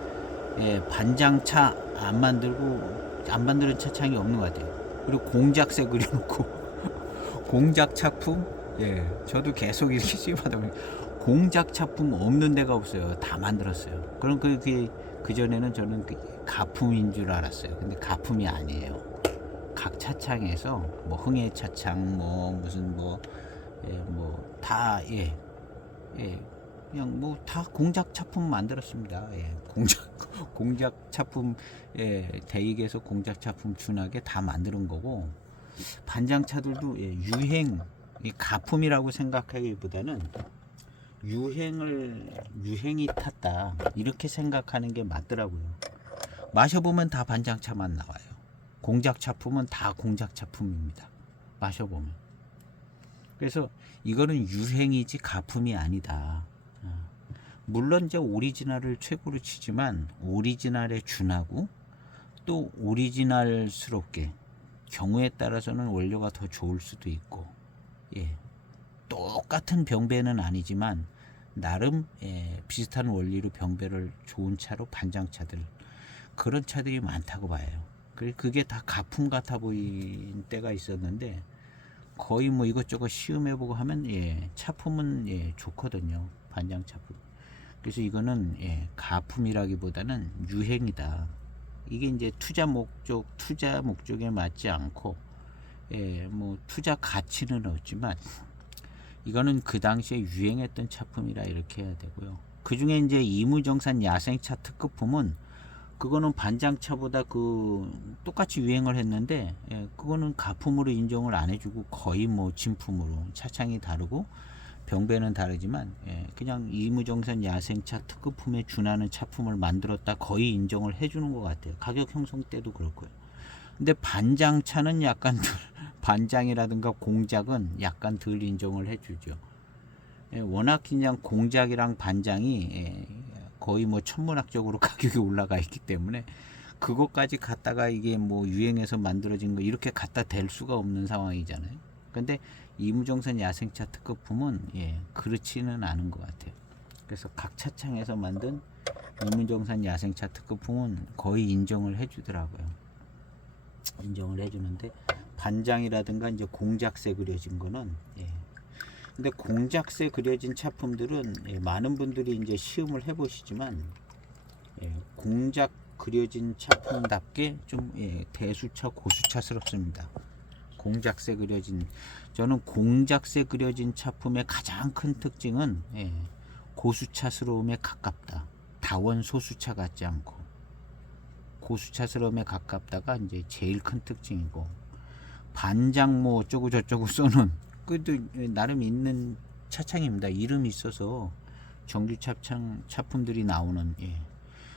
예, 반장차 안 만드는 차창이 없는 것 같아요. 그리고 공작새 그려놓고 공작 차품 예, 저도 계속 이렇게 씹하다 보니 공작 차품 없는 데가 없어요. 다 만들었어요. 그럼 그 전에는 저는 가품인 줄 알았어요. 근데 가품이 아니에요. 각 차창에서 뭐 흥해 차창 뭐 무슨 뭐 다 예, 예, 그냥 뭐 다 공작 차품 만들었습니다. 예, 공작 차품 예, 대익에서 공작 차품 준하게 다 만드는 거고 반장차들도 예, 이 가품이라고 생각하기보다는 유행이 탔다 이렇게 생각하는 게 맞더라고요. 마셔보면 다 반장차만 나와요. 공작 차품은 다 공작 차품입니다. 마셔보면. 그래서 이거는 유행이지 가품이 아니다. 물론 이제 오리지널을 최고로 치지만 오리지널에 준하고 또 오리지널스럽게 경우에 따라서는 원료가 더 좋을 수도 있고 예, 똑같은 병배는 아니지만 나름 예, 비슷한 원리로 병배를 좋은 차로 반장차들 그런 차들이 많다고 봐요. 그게 다 가품 같아 보인 때가 있었는데 거의 뭐 이것저것 시음해보고 하면 차품은 좋거든요. 반장 차품. 그래서 이거는 가품이라기보다는 유행이다. 이게 이제 투자 목적에 맞지 않고 뭐 투자 가치는 없지만 이거는 그 당시에 유행했던 차품이라 이렇게 해야 되고요. 그 중에 이제 이무정산 야생차 특급품은 그거는 반장차보다 똑같이 유행을 했는데 그거는 가품으로 인정을 안 해주고 거의 뭐 진품으로 차창이 다르고 병배는 다르지만 그냥 이무정산 야생차 특급품에 준하는 차품을 만들었다 거의 인정을 해주는 것 같아요. 가격 형성 때도 그렇고요. 근데 반장차는 약간 반장이라든가 공작은 약간 덜 인정을 해주죠. 워낙 그냥 공작이랑 반장이 거의 뭐 천문학적으로 가격이 올라가 있기 때문에 그것까지 갖다가 이게 뭐 유행해서 만들어진 거 이렇게 갖다 댈 수가 없는 상황이잖아요. 근데 이무정산 야생차 특급품은 그렇지는 않은 것 같아요. 그래서 각 차창에서 만든 이무정산 야생차 특급품은 거의 인정을 해주더라고요. 인정을 해주는데 반장이라든가 이제 공작새 그려진 거는 근데 공작새 그려진 차품들은 많은 분들이 이제 시음을 해보시지만 공작 그려진 차품답게 좀 대수차 고수차스럽습니다. 공작새 그려진 저는 공작새 그려진 차품의 가장 큰 특징은 고수차스러움에 가깝다. 다원 소수차 같지 않고 고수차스러움에 가깝다가 이제 제일 큰 특징이고 반장 뭐 어쩌고 저쩌고 써는 그래도 나름 있는 차창입니다. 이름이 있어서 정규 차품들이 나오는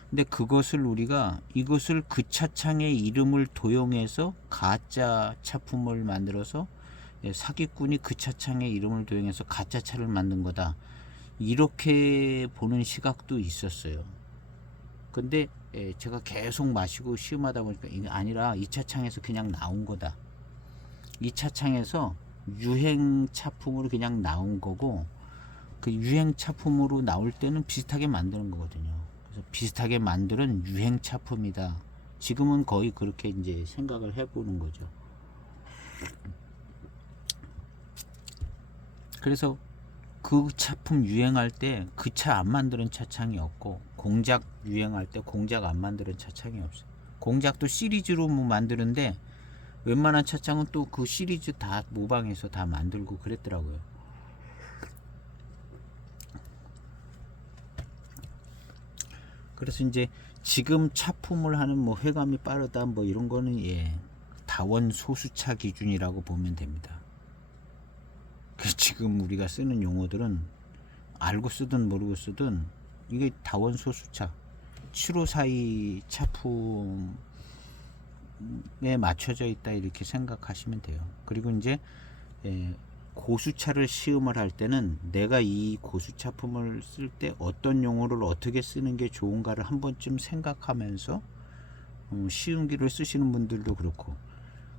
근데 그것을 우리가 이것을 그 차창의 이름을 도용해서 가짜 차품을 만들어서 사기꾼이 그 차창의 이름을 도용해서 가짜 차를 만든 거다. 이렇게 보는 시각도 있었어요. 근데 제가 계속 마시고 시음하다 보니까 이게 아니라 이 차창에서 그냥 나온 거다. 이 차창에서 유행 차품으로 그냥 나온 거고 그 유행 차품으로 나올 때는 비슷하게 만드는 거거든요. 그래서 비슷하게 만드는 유행 차품이다. 지금은 거의 그렇게 이제 생각을 해보는 거죠. 그래서 그 차품 유행할 때 그 차 안 만드는 차창이 없고 공작 유행할 때 공작 안 만드는 차창이 없어요. 공작도 시리즈로 뭐 만드는데 웬만한 차창은 또 그 시리즈 다 모방해서 다 만들고 그랬더라고요. 그래서 이제 지금 차품을 하는 뭐 회감이 빠르다 뭐 이런 거는 다원 소수차 기준이라고 보면 됩니다. 지금 우리가 쓰는 용어들은 알고 쓰든 모르고 쓰든 이게 다원 소수차 752 차품에 맞춰져 있다 이렇게 생각하시면 돼요. 그리고 이제 고수차를 시음을 할 때는 내가 이 고수차품을 쓸 때 어떤 용어를 어떻게 쓰는 게 좋은가를 한 번쯤 생각하면서 시음기를 쓰시는 분들도 그렇고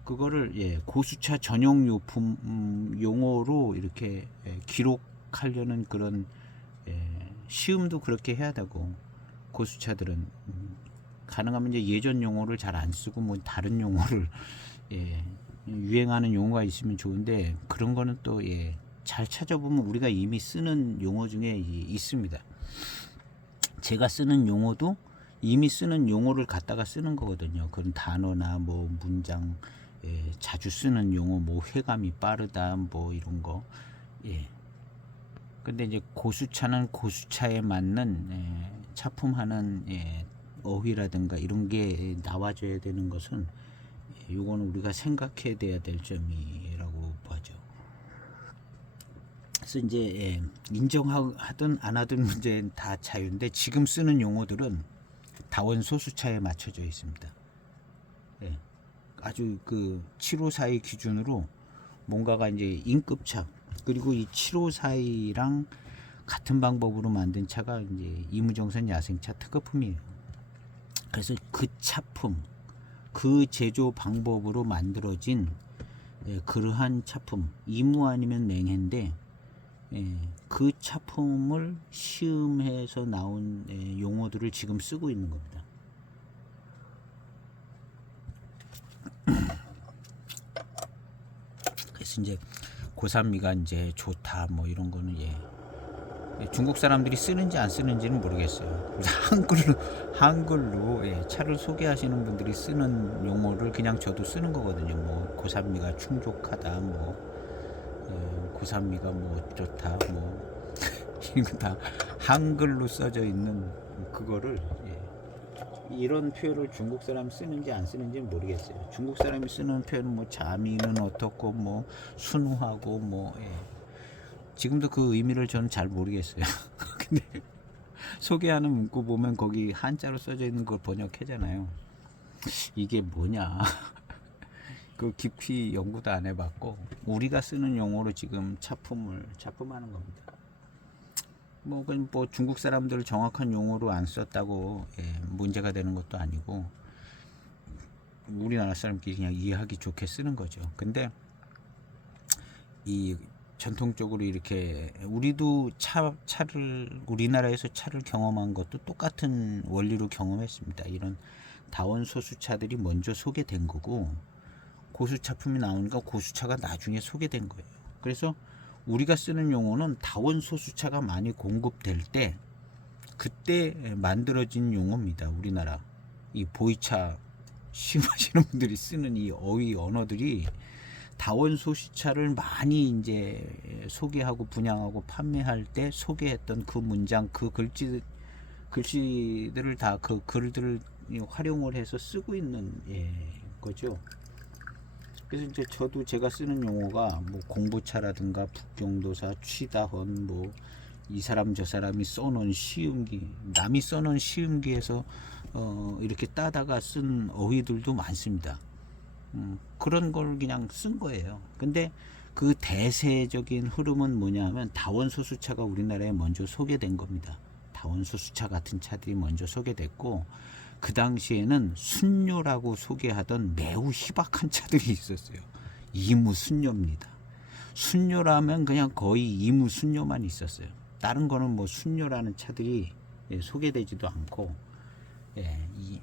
그거를 고수차 전용 용어로 이렇게 기록하려는 그런 시음도 그렇게 해야 되고 고수차들은 가능하면 이제 예전 용어를 잘 안 쓰고 뭐 다른 용어를 유행하는 용어가 있으면 좋은데 그런 거는 또 잘 찾아보면 우리가 이미 쓰는 용어 중에 있습니다. 제가 쓰는 용어도 이미 쓰는 용어를 갖다가 쓰는 거거든요. 그런 단어나 뭐 문장 자주 쓰는 용어 뭐 회감이 빠르다 뭐 이런 거 근데 이제 고수차는 고수차에 맞는 차품하는 어휘라든가 이런 게 나와줘야 되는 것은 요거는 우리가 생각해야 돼야 될 점이라고 봐죠. 그래서 이제 인정하든 안 하든 문제는 다 자유인데 지금 쓰는 용어들은 다원 소수차에 맞춰져 있습니다. 아주 그 754의 기준으로 뭔가가 이제 인급차 그리고 이 754랑 같은 방법으로 만든 차가 이제 이무정산 야생차 특허품이에요. 그래서 그 차품, 그 제조 방법으로 만들어진 그러한 차품, 이무 아니면 맹해인데 그 차품을 시음해서 나온 용어들을 지금 쓰고 있는 겁니다. 그래서 이제 고산미가 이제 좋다 뭐 이런 거는 중국 사람들이 쓰는지 안 쓰는지는 모르겠어요. 그래서 한글로 차를 소개하시는 분들이 쓰는 용어를 그냥 저도 쓰는 거거든요. 뭐 고산미가 충족하다, 뭐 고산미가 뭐 어쩌다, 뭐 이거 다 한글로 써져 있는 그거를 이런 표현을 중국 사람이 쓰는지 안 쓰는지는 모르겠어요. 중국 사람이 쓰는 표현은 뭐 자미는 어떻고 뭐 순하고 뭐 지금도 그 의미를 저는 잘 모르겠어요. 근데 소개하는 문구 보면 거기 한자로 써져 있는 걸 번역하잖아요. 이게 뭐냐? 그 깊이 연구도 안 해봤고 우리가 쓰는 용어로 지금 작품하는 겁니다. 뭐 중국 사람들 정확한 용어로 안 썼다고 문제가 되는 것도 아니고 우리나라 사람끼리 그냥 이해하기 좋게 쓰는 거죠. 근데 이 전통적으로 이렇게 우리도 우리나라에서 차를 경험한 것도 똑같은 원리로 경험했습니다. 이런 다원 소수차들이 먼저 소개된 거고 고수차품이 나오니까 고수차가 나중에 소개된 거예요. 그래서 우리가 쓰는 용어는 다원 소수차가 많이 공급될 때 그때 만들어진 용어입니다. 우리나라 이 보이차 시음하시는 분들이 쓰는 이 어휘 언어들이 다원 소수차를 많이 이제 소개하고 분양하고 판매할 때 소개했던 그 문장, 그 글씨들을 다 그 글들을 활용을 해서 쓰고 있는 거죠. 그래서 이제 저도 제가 쓰는 용어가 뭐 공부차라든가 북경도사, 취다헌, 뭐 이 사람 저 사람이 써놓은 시음기, 남이 써놓은 시음기에서 이렇게 따다가 쓴 어휘들도 많습니다. 그런 걸 그냥 쓴 거예요. 근데 그 대세적인 흐름은 뭐냐면 다원소수차가 우리나라에 먼저 소개된 겁니다. 다원소수차 같은 차들이 먼저 소개됐고 그 당시에는 순뇨라고 소개하던 매우 희박한 차들이 있었어요. 이무순뇨입니다. 순뇨라면 그냥 거의 이무순뇨만 있었어요. 다른 거는 뭐 순뇨라는 차들이 소개되지도 않고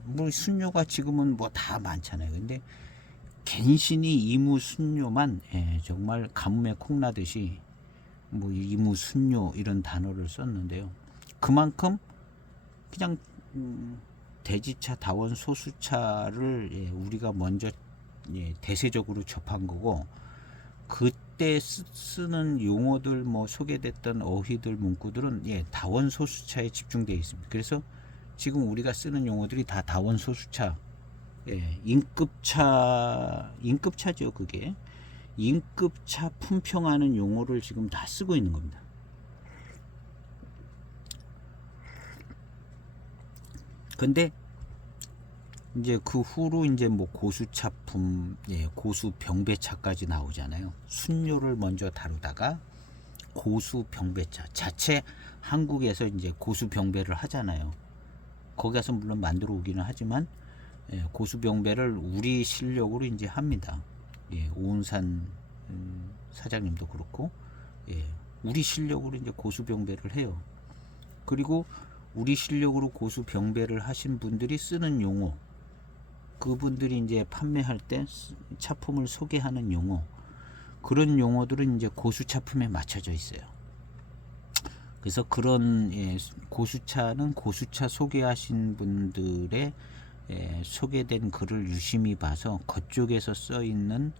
뭐 순뇨가 지금은 뭐 다 많잖아요. 근데 갠신이 이무순뇨만 정말 가뭄에 콩나듯이 뭐 이무순뇨 이런 단어를 썼는데요. 그만큼 그냥 대지차, 다원 소수차를 우리가 먼저 대세적으로 접한 거고 그때 쓰는 용어들 뭐 소개됐던 어휘들 문구들은 다원 소수차에 집중되어 있습니다. 그래서 지금 우리가 쓰는 용어들이 다 다원 소수차 인급차죠. 그게 인급차 품평하는 용어를 지금 다 쓰고 있는 겁니다. 근데 이제 그 후로 이제 뭐 고수차품, 고수병배차까지 나오잖아요. 순뇨를 먼저 다루다가 고수병배차 자체 한국에서 이제 고수병배를 하잖아요. 거기 가서 물론 만들어 오기는 하지만 고수병배를 우리 실력으로 이제 합니다. 오은산 사장님도 그렇고 우리 실력으로 이제 고수병배를 해요. 그리고 우리 실력으로 고수병배를 하신 분들이 쓰는 용어, 그분들이 이제 판매할 때 차품을 소개하는 용어, 그런 용어들은 이제 고수차품에 맞춰져 있어요. 그래서 그런 고수차는 고수차 소개하신 분들의 소개된 글을 유심히 봐서 그쪽에서 써 있는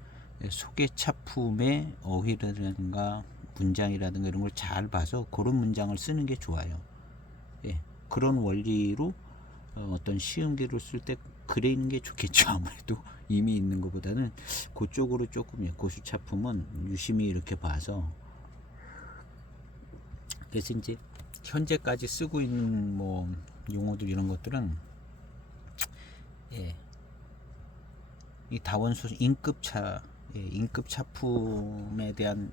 소개차품의 어휘라든가 문장이라든가 이런 걸 잘 봐서 그런 문장을 쓰는 게 좋아요. 그런 원리로 어떤 시음기를 쓸 때 그래 있는 게 좋겠죠. 아무래도 이미 있는 것보다는 그쪽으로 조금 고수차품은 유심히 이렇게 봐서. 그래서 이제 현재까지 쓰고 있는 뭐 용어들 이런 것들은 이 다원소 인급차 인급차품에 대한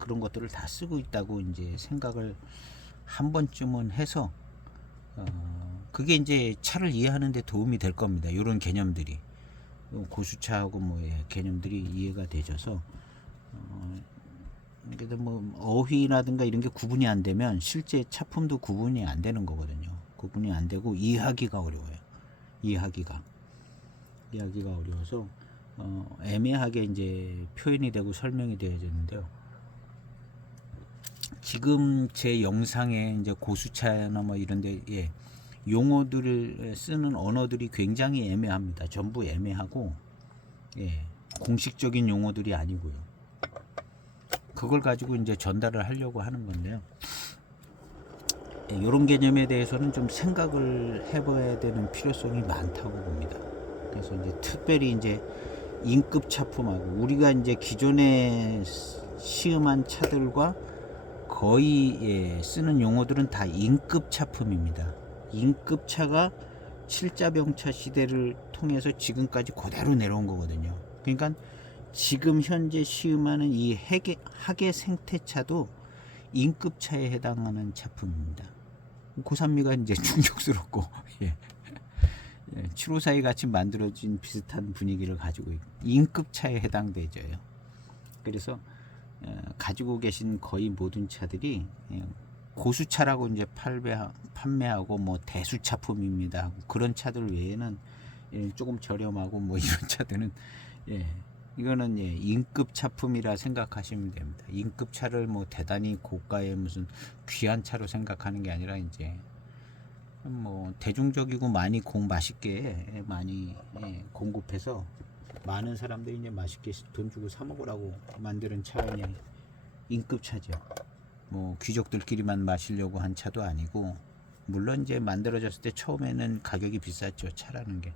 그런 것들을 다 쓰고 있다고 이제 생각을 한 번쯤은 해서 그게 이제 차를 이해하는 데 도움이 될 겁니다. 이런 개념들이 고수차하고 뭐 개념들이 이해가 되셔서 그래도 뭐 어휘라든가 이런 게 구분이 안 되면 실제 차품도 구분이 안 되는 거거든요. 구분이 안 되고 이해하기가 어려워요. 이해하기가 어려워서 애매하게 이제 표현이 되고 설명이 되어졌는데요. 지금 제 영상에 이제 고수차나 뭐 이런데 용어들을 쓰는 언어들이 굉장히 애매합니다. 전부 애매하고 공식적인 용어들이 아니고요. 그걸 가지고 이제 전달을 하려고 하는 건데요. 이런 개념에 대해서는 좀 생각을 해봐야 되는 필요성이 많다고 봅니다. 그래서 이제 특별히 이제 인급 차품하고 우리가 이제 기존에 시음한 차들과 거의 쓰는 용어들은 다 인급 차품입니다. 인급 차가 칠자병차 시대를 통해서 지금까지 그대로 내려온 거거든요. 그러니까 지금 현재 시음하는 이 하계 생태차도 인급차에 해당하는 차품입니다. 고산미가 이제 충격스럽고 754이 같이 만들어진 비슷한 분위기를 가지고 인급차에 해당되죠. 그래서 가지고 계신 거의 모든 차들이 고수차라고 이제 판매하고 뭐 대수차품입니다. 그런 차들 외에는 조금 저렴하고 뭐 이런 차들은 이거는 인급 차품이라 생각하시면 됩니다. 인급 차를 뭐 대단히 고가의 무슨 귀한 차로 생각하는 게 아니라 이제 뭐 대중적이고 많이 맛있게 많이 공급해서 많은 사람들이 이제 맛있게 돈 주고 사 먹으라고 만드는 차가 인급 차죠. 뭐 귀족들끼리만 마시려고 한 차도 아니고, 물론 이제 만들어졌을 때 처음에는 가격이 비쌌죠, 차라는 게.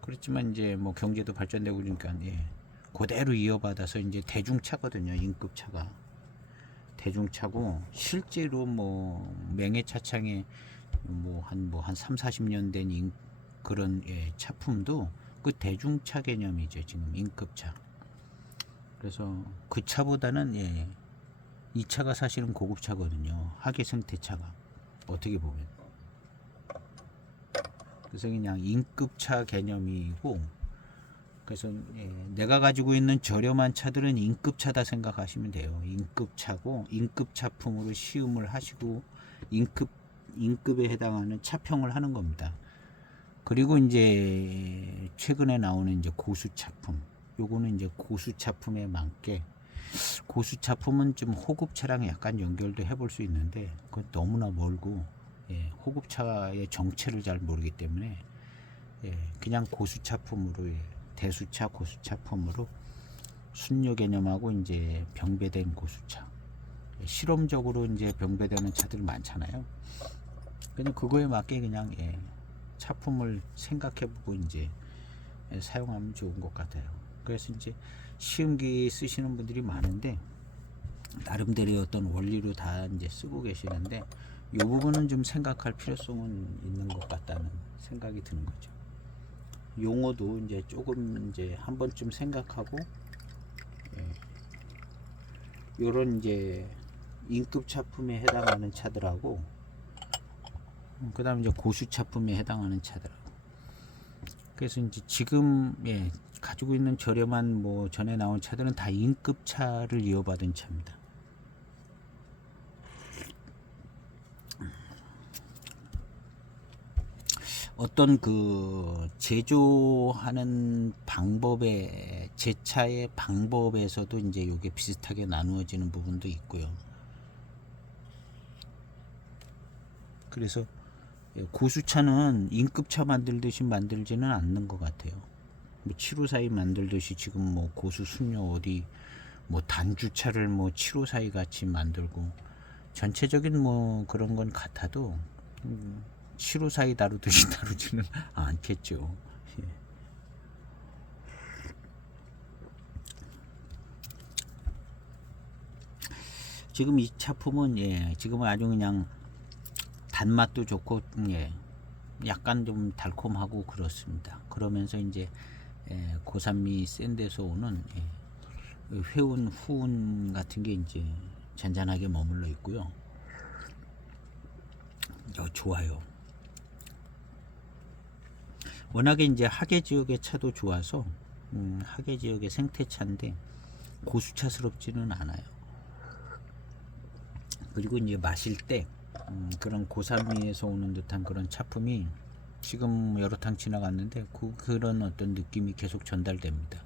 그렇지만 이제 뭐 경제도 발전되고 그러니까 그대로 이어받아서 이제 대중차거든요. 인급차가 대중차고, 실제로 뭐 명예차창에 뭐 한 3, 40년 된 그런 차품도 그 대중차 개념이죠. 지금 인급차. 그래서 그 차보다는 이 차가 사실은 고급차거든요. 하계생태차가 어떻게 보면. 그래서 그냥 인급차 개념이고, 그래서 내가 가지고 있는 저렴한 차들은 인급차다 생각하시면 돼요. 인급차고 인급차품으로 시음을 하시고 인급에 해당하는 차평을 하는 겁니다. 그리고 이제 최근에 나오는 이제 고수차품, 요거는 이제 고수차품에 맞게, 고수차품은 좀 호급차랑 약간 연결도 해볼 수 있는데 그건 너무나 멀고 호급차의 정체를 잘 모르기 때문에 그냥 고수차품으로 대수차 고수차품으로 순료 개념하고 이제 병배된 고수차, 실험적으로 이제 병배되는 차들 많잖아요. 그냥 그거에 맞게 그냥 차품을 생각해보고 이제 사용하면 좋은 것 같아요. 그래서 이제 시음기 쓰시는 분들이 많은데 나름대로의 어떤 원리로 다 이제 쓰고 계시는데, 이 부분은 좀 생각할 필요성은 있는 것 같다는 생각이 드는 거죠. 용어도 이제 조금 이제 한 번쯤 생각하고, 요런 이제 인급 차품에 해당하는 차들하고, 그 다음에 이제 고수 차품에 해당하는 차들하고, 그래서 이제 지금 가지고 있는 저렴한 뭐 전에 나온 차들은 다 인급 차를 이어받은 차입니다. 어떤 그 제조하는 방법에, 제차의 방법에서도 이제 이게 비슷하게 나누어지는 부분도 있고요. 그래서 고수차는 인급차 만들듯이 만들지는 않는 것 같아요. 뭐 754이 만들듯이 지금 뭐 고수 순료 어디 뭐 단주차를 뭐 754이 같이 만들고, 전체적인 뭐 그런 건 같아도 754이 다루듯이 다루지는 않겠죠. 지금 이 차품은 지금은 아주 그냥 단맛도 좋고 약간 좀 달콤하고 그렇습니다. 그러면서 이제 고산미 센 데서 오는 회운 후운 같은 게 이제 잔잔하게 머물러 있고요. 좋아요. 워낙에 이제 하계 지역의 차도 좋아서 하계 지역의 생태차인데 고수차스럽지는 않아요. 그리고 이제 마실 때 그런 고산미에서 오는 듯한 그런 차품이 지금 여러 탕 지나갔는데 그런 어떤 느낌이 계속 전달됩니다.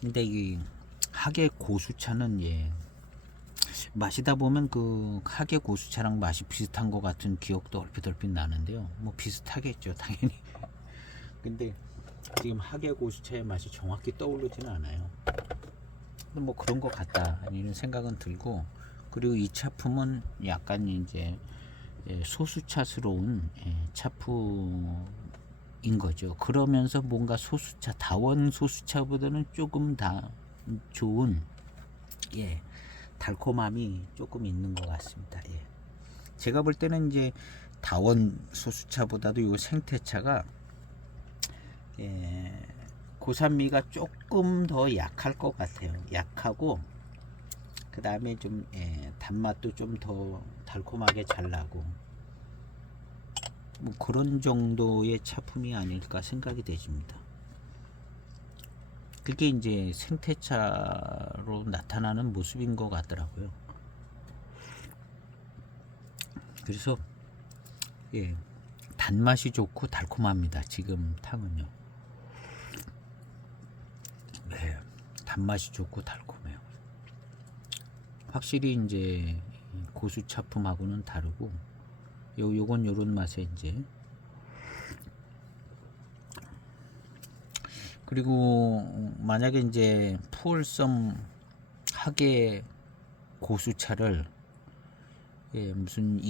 근데 이 하계 고수차는 마시다 보면 그 하계 고수차랑 맛이 비슷한 것 같은 기억도 얼핏 나는데요. 뭐 비슷하겠죠, 당연히. 근데 지금 하계 고수차의 맛이 정확히 떠오르지는 않아요. 근데 뭐 그런 것 같다 이런 생각은 들고, 그리고 이 차품은 약간 이제 소수차스러운 차품인 거죠. 그러면서 뭔가 소수차, 다원 소수차보다는 조금 다 좋은 달콤함이 조금 있는 것 같습니다. 제가 볼 때는 이제 다원 소수차보다도 이 생태차가 고산미가 조금 더 약할 것 같아요. 약하고 그 다음에 좀 단맛도 좀 더 달콤하게 잘 나고, 뭐 그런 정도의 차품이 아닐까 생각이 되십니다. 그게 이제 생태차로 나타나는 모습인 것 같더라고요. 그래서 단맛이 좋고 달콤합니다. 지금 탕은요. 단맛이 좋고 달콤해요. 확실히 이제 고수 차품하고는 다르고, 요건 요런 맛에 이제. 그리고 만약에 이제 푸얼섬 하계 고수차를 무슨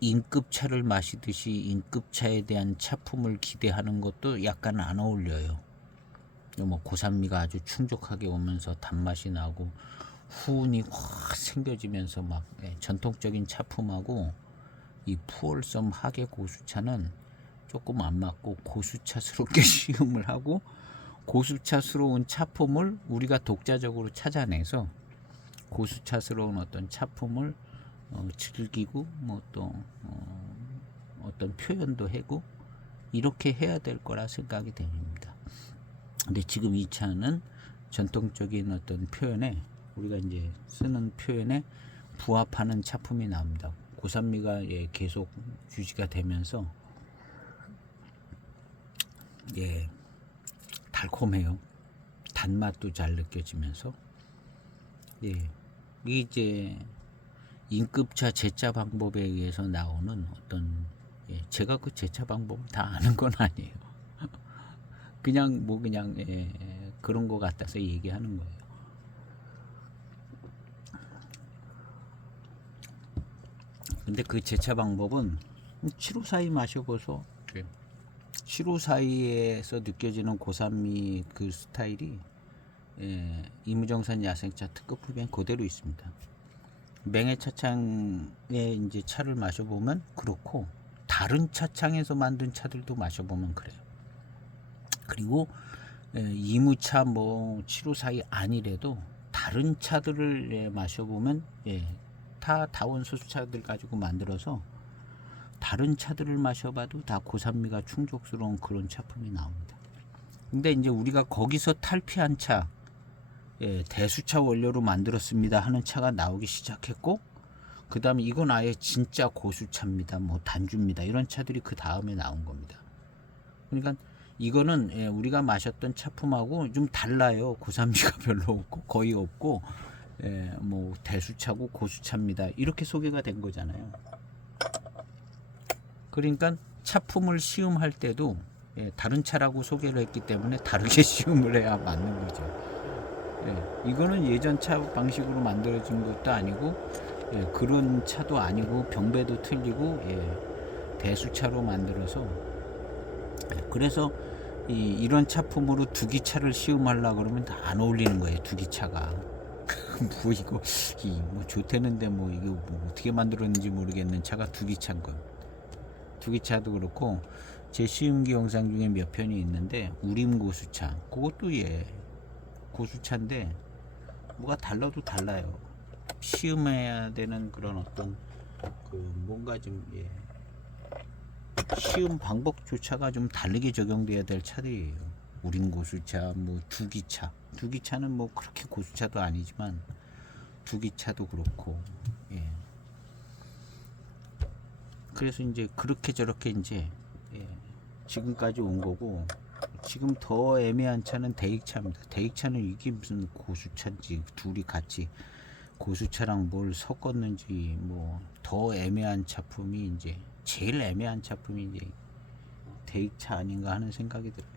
인급차를 마시듯이 인급차에 대한 차품을 기대하는 것도 약간 안 어울려요. 뭐 고산미가 아주 충족하게 오면서 단맛이 나고 후운이 확 생겨지면서 막 전통적인 차품하고 이 푸얼섬 하계 고수차는 조금 안 맞고, 고수차스럽게 시음을 하고 고수차스러운 차품을 우리가 독자적으로 찾아내서 고수차스러운 어떤 차품을 즐기고 뭐 또 어떤 표현도 하고 이렇게 해야 될 거라 생각이 됩니다. 근데 지금 이 차는 전통적인 어떤 표현에, 우리가 이제 쓰는 표현에 부합하는 차품이 나옵니다. 고산미가 계속 유지가 되면서 달콤해요. 단맛도 잘 느껴지면서 이게 이제 인급차 제차 방법에 의해서 나오는 어떤 제가 그 제차 방법을 다 아는 건 아니에요. 그냥 그런 거 같아서 얘기하는 거예요. 근데 그 제차 방법은 7호사이 마셔봐서 7호사이에서 느껴지는 고산미 그 스타일이 이무정산 야생차 특급 흡연 그대로 있습니다. 맹해 차창에 이제 차를 마셔보면 그렇고, 다른 차창에서 만든 차들도 마셔보면 그래요. 그리고 이무차 뭐 7호사이 아니래도 다른 차들을 마셔보면 다 다원 소수차들 가지고 만들어서 다른 차들을 마셔봐도 다 고산미가 충족스러운 그런 차품이 나옵니다. 근데 이제 우리가 거기서 탈피한 차, 대수차 원료로 만들었습니다 하는 차가 나오기 시작했고, 그 다음에 이건 아예 진짜 고수차입니다, 뭐 단주입니다, 이런 차들이 그 다음에 나온 겁니다. 그러니까 이거는 우리가 마셨던 차품하고 좀 달라요. 고산미가 별로 없고 거의 없고, 뭐 대수차고 고수차입니다 이렇게 소개가 된 거잖아요. 그러니까 차품을 시음할 때도 다른 차라고 소개를 했기 때문에 다르게 시음을 해야 맞는 거죠. 이거는 예전 차 방식으로 만들어진 것도 아니고 그런 차도 아니고 병배도 틀리고 대수차로 만들어서, 그래서 이런 차품으로 두기차를 시음하려고 그러면 다 안 어울리는 거예요. 두기차가 뭐 이거 뭐 좋대는데 뭐 이거 뭐 어떻게 만들었는지 모르겠는 차가 두기차인 거. 두기차도 그렇고 제 시음기 영상 중에 몇 편이 있는데 우림 고수차, 그것도 고수차인데 뭐가 달라도 달라요. 시음해야 되는 그런 어떤 그 뭔가 좀 시음 방법조차가 좀 다르게 적용돼야 될 차들이에요. 우림 고수차, 뭐 두기차는 뭐 그렇게 고수차도 아니지만 두기차도 그렇고, 그래서 이제 그렇게 저렇게 이제 지금까지 온 거고, 지금 더 애매한 차는 대익차입니다. 대익차는 이게 무슨 고수차인지 둘이 같이 고수차랑 뭘 섞었는지 뭐 더 애매한 차품이 이제 제일 애매한 차품이 이제 대익차 아닌가 하는 생각이 들어요.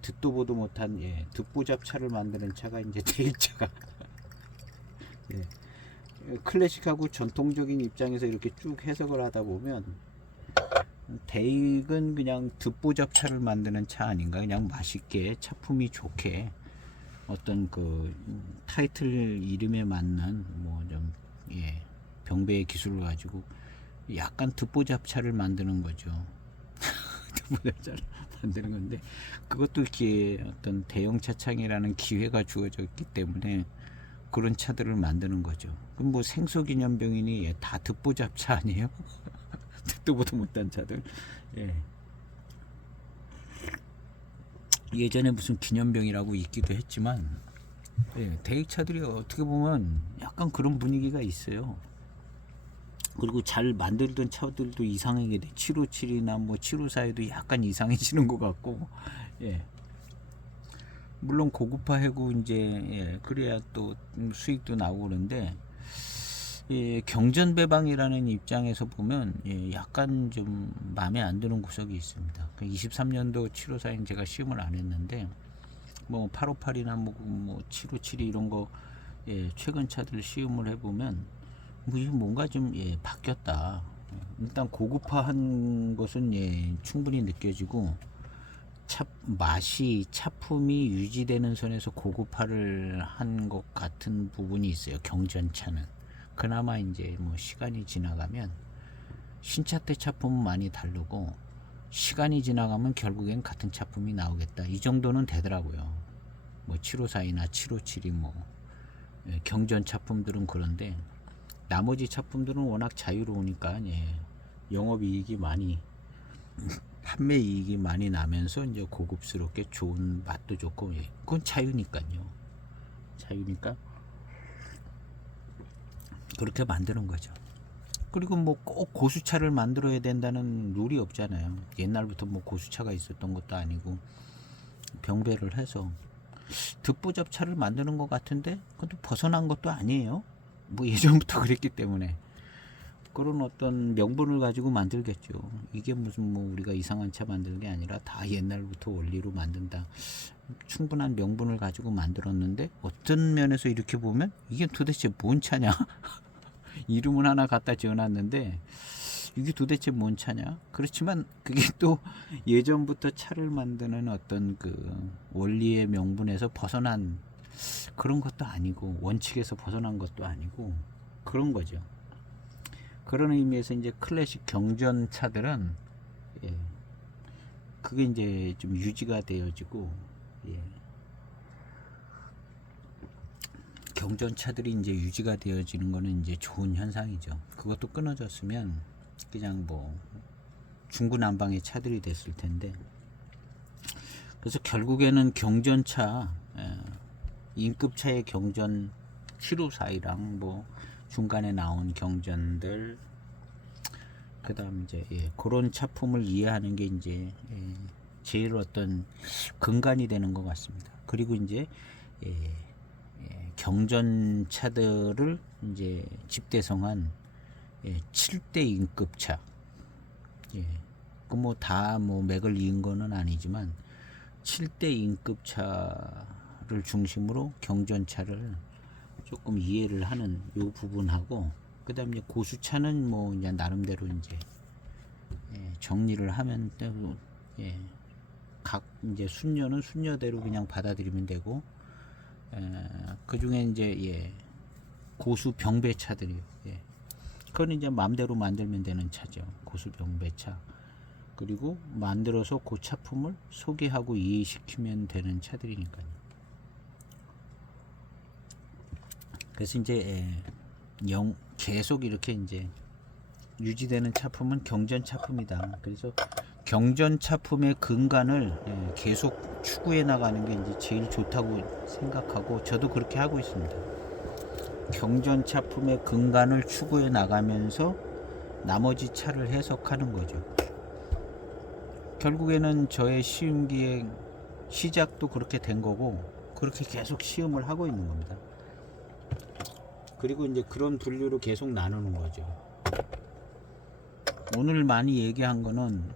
듣도 보도 못한 듣보잡차를 만드는 차가 이제 대익차가 예. 클래식하고 전통적인 입장에서 이렇게 쭉 해석을 하다 보면 대익은 그냥 듣보잡차를 만드는 차 아닌가, 그냥 맛있게 차품이 좋게 어떤 그 타이틀 이름에 맞는 뭐 좀 병배의 기술을 가지고 약간 듣보잡차를 만드는 거죠. 듣보잡차를 만드는 건데 그것도 어떤 대형 차창이라는 기회가 주어졌기 때문에 그런 차들을 만드는 거죠. 그럼 뭐 생소기념병이니 다 듣보잡차 아니에요? 듣도 보도 못한 차들. 예전에 무슨 기념병이라고 있기도 했지만 대익차들이 어떻게 보면 약간 그런 분위기가 있어요. 그리고 잘 만들던 차들도 이상하게 돼. 757이나 뭐 754에도 약간 이상해지는 것 같고, 물론 고급화하고 이제 그래야 또 수익도 나오고 그런데 경전배방이라는 입장에서 보면 약간 좀 마음에 안 드는 구석이 있습니다. 23년도 754엔 제가 시음을 안 했는데 뭐 858이나 뭐 757이 이런 거 최근 차들 시음을 해보면 뭔가 좀 바뀌었다. 일단 고급화한 것은 충분히 느껴지고 맛이 차품이 유지되는 선에서 고급화를 한 것 같은 부분이 있어요. 경전차는 그나마 이제 뭐 시간이 지나가면 신차 때 차품은 많이 다르고 시간이 지나가면 결국엔 같은 차품이 나오겠다, 이 정도는 되더라고요. 뭐 754이나 757이 뭐 경전 차품들은 그런데 나머지 차품들은 워낙 자유로우니까 영업이익이 많이 판매 이익이 많이 나면서 이제 고급스럽게 좋은 맛도 좋고 그건 자유니까요. 자유니까 그렇게 만드는 거죠. 그리고 뭐 꼭 고수차를 만들어야 된다는 룰이 없잖아요. 옛날부터 뭐 고수차가 있었던 것도 아니고 병배를 해서 듣보잡차를 만드는 것 같은데 그것도 벗어난 것도 아니에요. 뭐 예전부터 그랬기 때문에 그런 어떤 명분을 가지고 만들겠죠. 이게 무슨 뭐 우리가 이상한 차 만드는 게 아니라 다 옛날부터 원리로 만든다, 충분한 명분을 가지고 만들었는데 어떤 면에서 이렇게 보면 이게 도대체 뭔 차냐 이름은 하나 갖다 지어놨는데 이게 도대체 뭔 차냐. 그렇지만 그게 또 예전부터 차를 만드는 어떤 그 원리의 명분에서 벗어난 그런 것도 아니고 원칙에서 벗어난 것도 아니고 그런 거죠. 그런 의미에서 이제 클래식 경전 차들은 그게 이제 좀 유지가 되어지고 경전 차들이 이제 유지가 되어지는 거는 이제 좋은 현상이죠. 그것도 끊어졌으면 그냥 뭐 중구난방의 차들이 됐을 텐데, 그래서 결국에는 경전차 인급차의 경전 754이랑 뭐 중간에 나온 경전들, 그 다음 이제 그런 차품을 이해하는 게 이제 제일 어떤 근간이 되는 것 같습니다. 그리고 이제 경전차들을 이제 집대성한 7대 인급차, 그 뭐 다 뭐 맥을 이은 거는 아니지만 7대 인급차를 중심으로 경전차를 조금 이해를 하는 요 부분하고, 그 다음에 고수차는 뭐 이제 나름대로 이제 정리를 하면 되고, 각 이제 순녀는 순녀대로 그냥 받아들이면 되고, 그 중에 이제 고수 병배차들이요. 그건 이제 마음대로 만들면 되는 차죠. 고수 병배차. 그리고 만들어서 그 차품을 소개하고 이해시키면 되는 차들이니까요. 그래서 이제 계속 이렇게 이제 유지되는 차품은 경전 차품이다. 그래서 경전 차품의 근간을 계속 추구해 나가는 게 이제 제일 좋다고 생각하고 저도 그렇게 하고 있습니다. 경전 차품의 근간을 추구해 나가면서 나머지 차를 해석하는 거죠. 결국에는 저의 시음기의 시작도 그렇게 된 거고 그렇게 계속 시음을 하고 있는 겁니다. 그리고 이제 그런 분류로 계속 나누는 거죠. 오늘 많이 얘기한 거는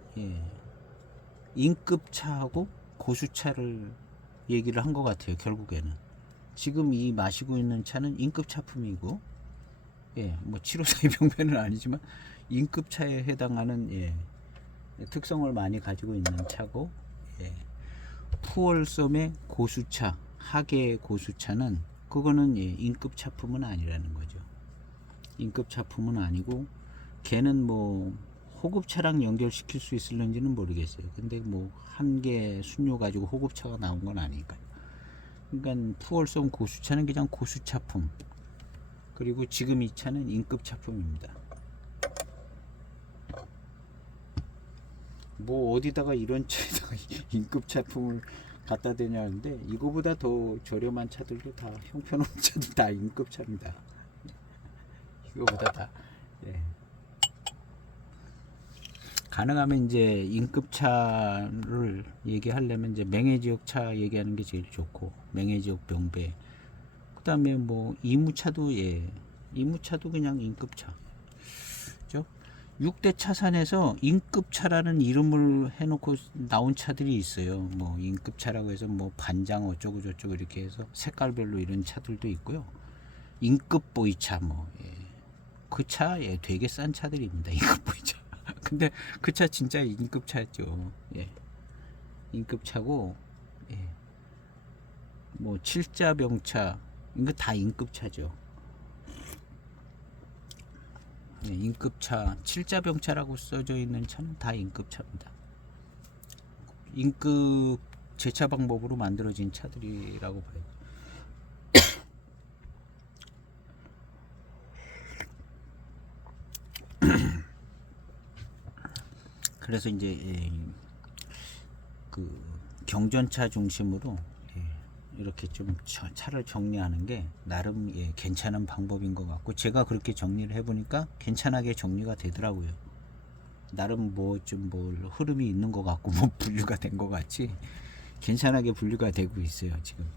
인급차하고 고수차를 얘기를 한 것 같아요. 결국에는 지금 이 마시고 있는 차는 인급차품이고 뭐 754의 병배는 아니지만 인급차에 해당하는 특성을 많이 가지고 있는 차고 푸얼섬의 고수차, 하계의 고수차는 그거는 인급차품은 아니라는 거죠. 인급차품은 아니고 걔는 뭐 호급차랑 연결시킬 수 있을런지는 모르겠어요. 근데 뭐 한 개 순요 가지고 호급차가 나온 건 아니니까요. 그러니까 푸얼섬 고수차는 그냥 고수차품, 그리고 지금 이 차는 인급차품입니다. 뭐 어디다가 이런 차에다가 인급차품을 갖다 대냐는데, 이거보다 더 저렴한 차들도 다, 형편없는 차들 다 인급차입니다. 이거보다 다. 가능하면 이제 인급차를 얘기하려면 이제 명예지역 차 얘기하는 게 제일 좋고, 명예지역 병배. 그다음에 뭐 이무차도 이무차도 그냥 인급차. 그죠? 6대 차산에서 인급차라는 이름을 해놓고 나온 차들이 있어요. 뭐 인급차라고 해서 뭐 반장 어쩌고 저쩌고 이렇게 해서 색깔별로 이런 차들도 있고요. 인급 보이차 그 차 되게 싼 차들입니다. 인급 보이차. 근데 그 차 진짜 인급차죠. 인급차고 뭐 칠자병차 이거 다 인급차죠. 인급차, 칠자병차라고 써져 있는 차는 다 인급차입니다. 인급 제차 방법으로 만들어진 차들이라고 봐요. 그래서 이제 그 경전차 중심으로 이렇게 좀 차를 정리하는 게 나름 괜찮은 방법인 것 같고, 제가 그렇게 정리를 해보니까 괜찮하게 정리가 되더라고요. 나름 뭐 좀 뭘 흐름이 있는 것 같고 뭐 분류가 된 것 같이 괜찮하게 분류가 되고 있어요 지금.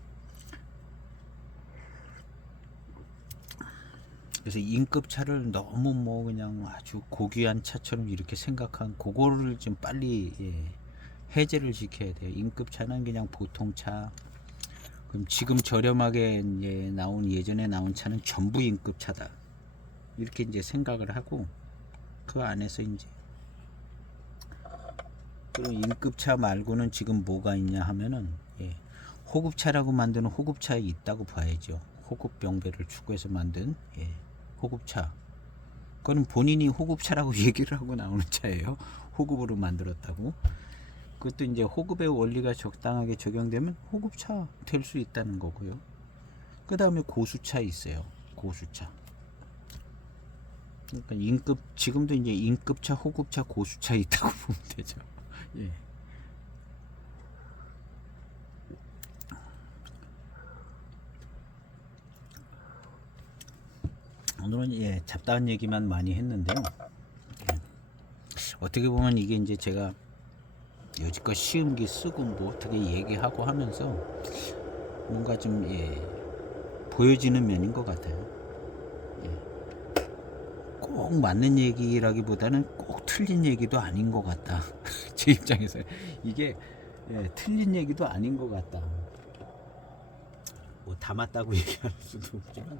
그래서 인급차를 너무 뭐 그냥 아주 고귀한 차처럼 이렇게 생각한 그거를 좀 빨리 해제를 시켜야 돼요. 인급차는 그냥 보통 차. 그럼 지금 저렴하게 이제 예전에 나온 차는 전부 인급차다, 이렇게 이제 생각을 하고 그 안에서 이제 그럼 인급차 말고는 지금 뭐가 있냐 하면은 호급차라고 만드는 호급차에 있다고 봐야죠. 호급 병배를 추구해서 만든 호급차. 그거는 본인이 호급차라고 얘기를 하고 나오는 차예요. 호급으로 만들었다고. 그것도 이제 호급의 원리가 적당하게 적용되면 호급차 될 수 있다는 거고요. 그 다음에 고수차 있어요. 고수차. 그러니까 지금도 이제 인급차, 호급차, 고수차 있다고 보면 되죠. 오늘은 잡다한 얘기만 많이 했는데요. 어떻게 보면 이게 이제 제가 여지껏 시음기 쓰고 뭐 어떻게 얘기하고 하면서 뭔가 좀 보여지는 면인 것 같아요. 꼭 맞는 얘기라기보다는 꼭 틀린 얘기도 아닌 것 같다. 제 입장에서 이게 틀린 얘기도 아닌 것 같다. 뭐 다 맞다고 얘기할 수도 없지만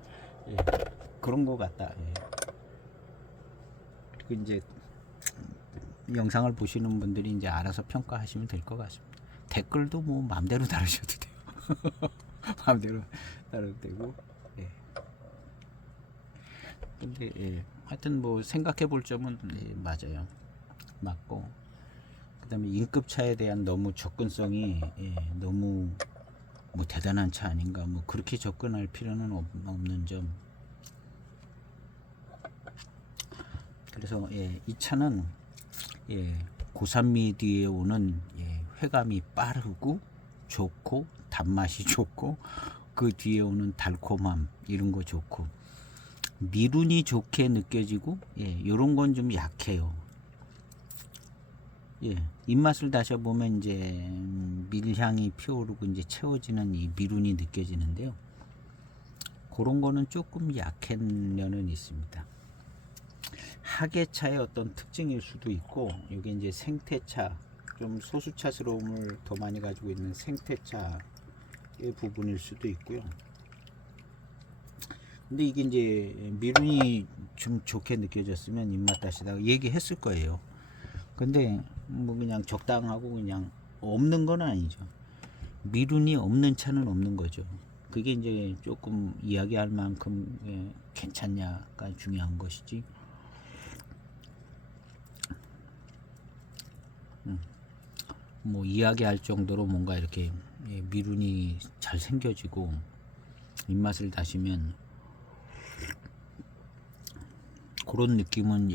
그런 것 같다. 그리고 이제 영상을 보시는 분들이 이제 알아서 평가하시면 될 것 같습니다. 댓글도 뭐 마음대로 다루셔도 돼요. 마음대로 다뤄도 되고. 근데 하여튼 뭐 생각해 볼 점은 맞아요. 맞고, 그다음에 인급차에 대한 너무 접근성이 너무 뭐 대단한 차 아닌가, 뭐 그렇게 접근할 필요는 없는 점. 그래서 이 차는 고산미 뒤에 오는 회감이 빠르고 좋고 단맛이 좋고 그 뒤에 오는 달콤함 이런 거 좋고, 미룬이 좋게 느껴지고 이런 건 좀 약해요. 예, 입맛을 다셔 보면 이제 밀향이 피어오르고 이제 채워지는 이 미룬이 느껴지는데요. 그런 거는 조금 약한 면은 있습니다. 하계차의 어떤 특징일 수도 있고, 이게 이제 생태차, 좀 소수차스러움을 더 많이 가지고 있는 생태차의 부분일 수도 있고요. 근데 이게 이제 미룬이 좀 좋게 느껴졌으면 입맛 다시다가 얘기했을 거예요. 근데 뭐 그냥 적당하고 그냥 없는 건 아니죠. 미룬이 없는 차는 없는 거죠. 그게 이제 조금 이야기할 만큼 괜찮냐가 중요한 것이지. 뭐 이야기할 정도로 뭔가 이렇게 미룬이 잘 생겨지고 입맛을 다시면 그런 느낌은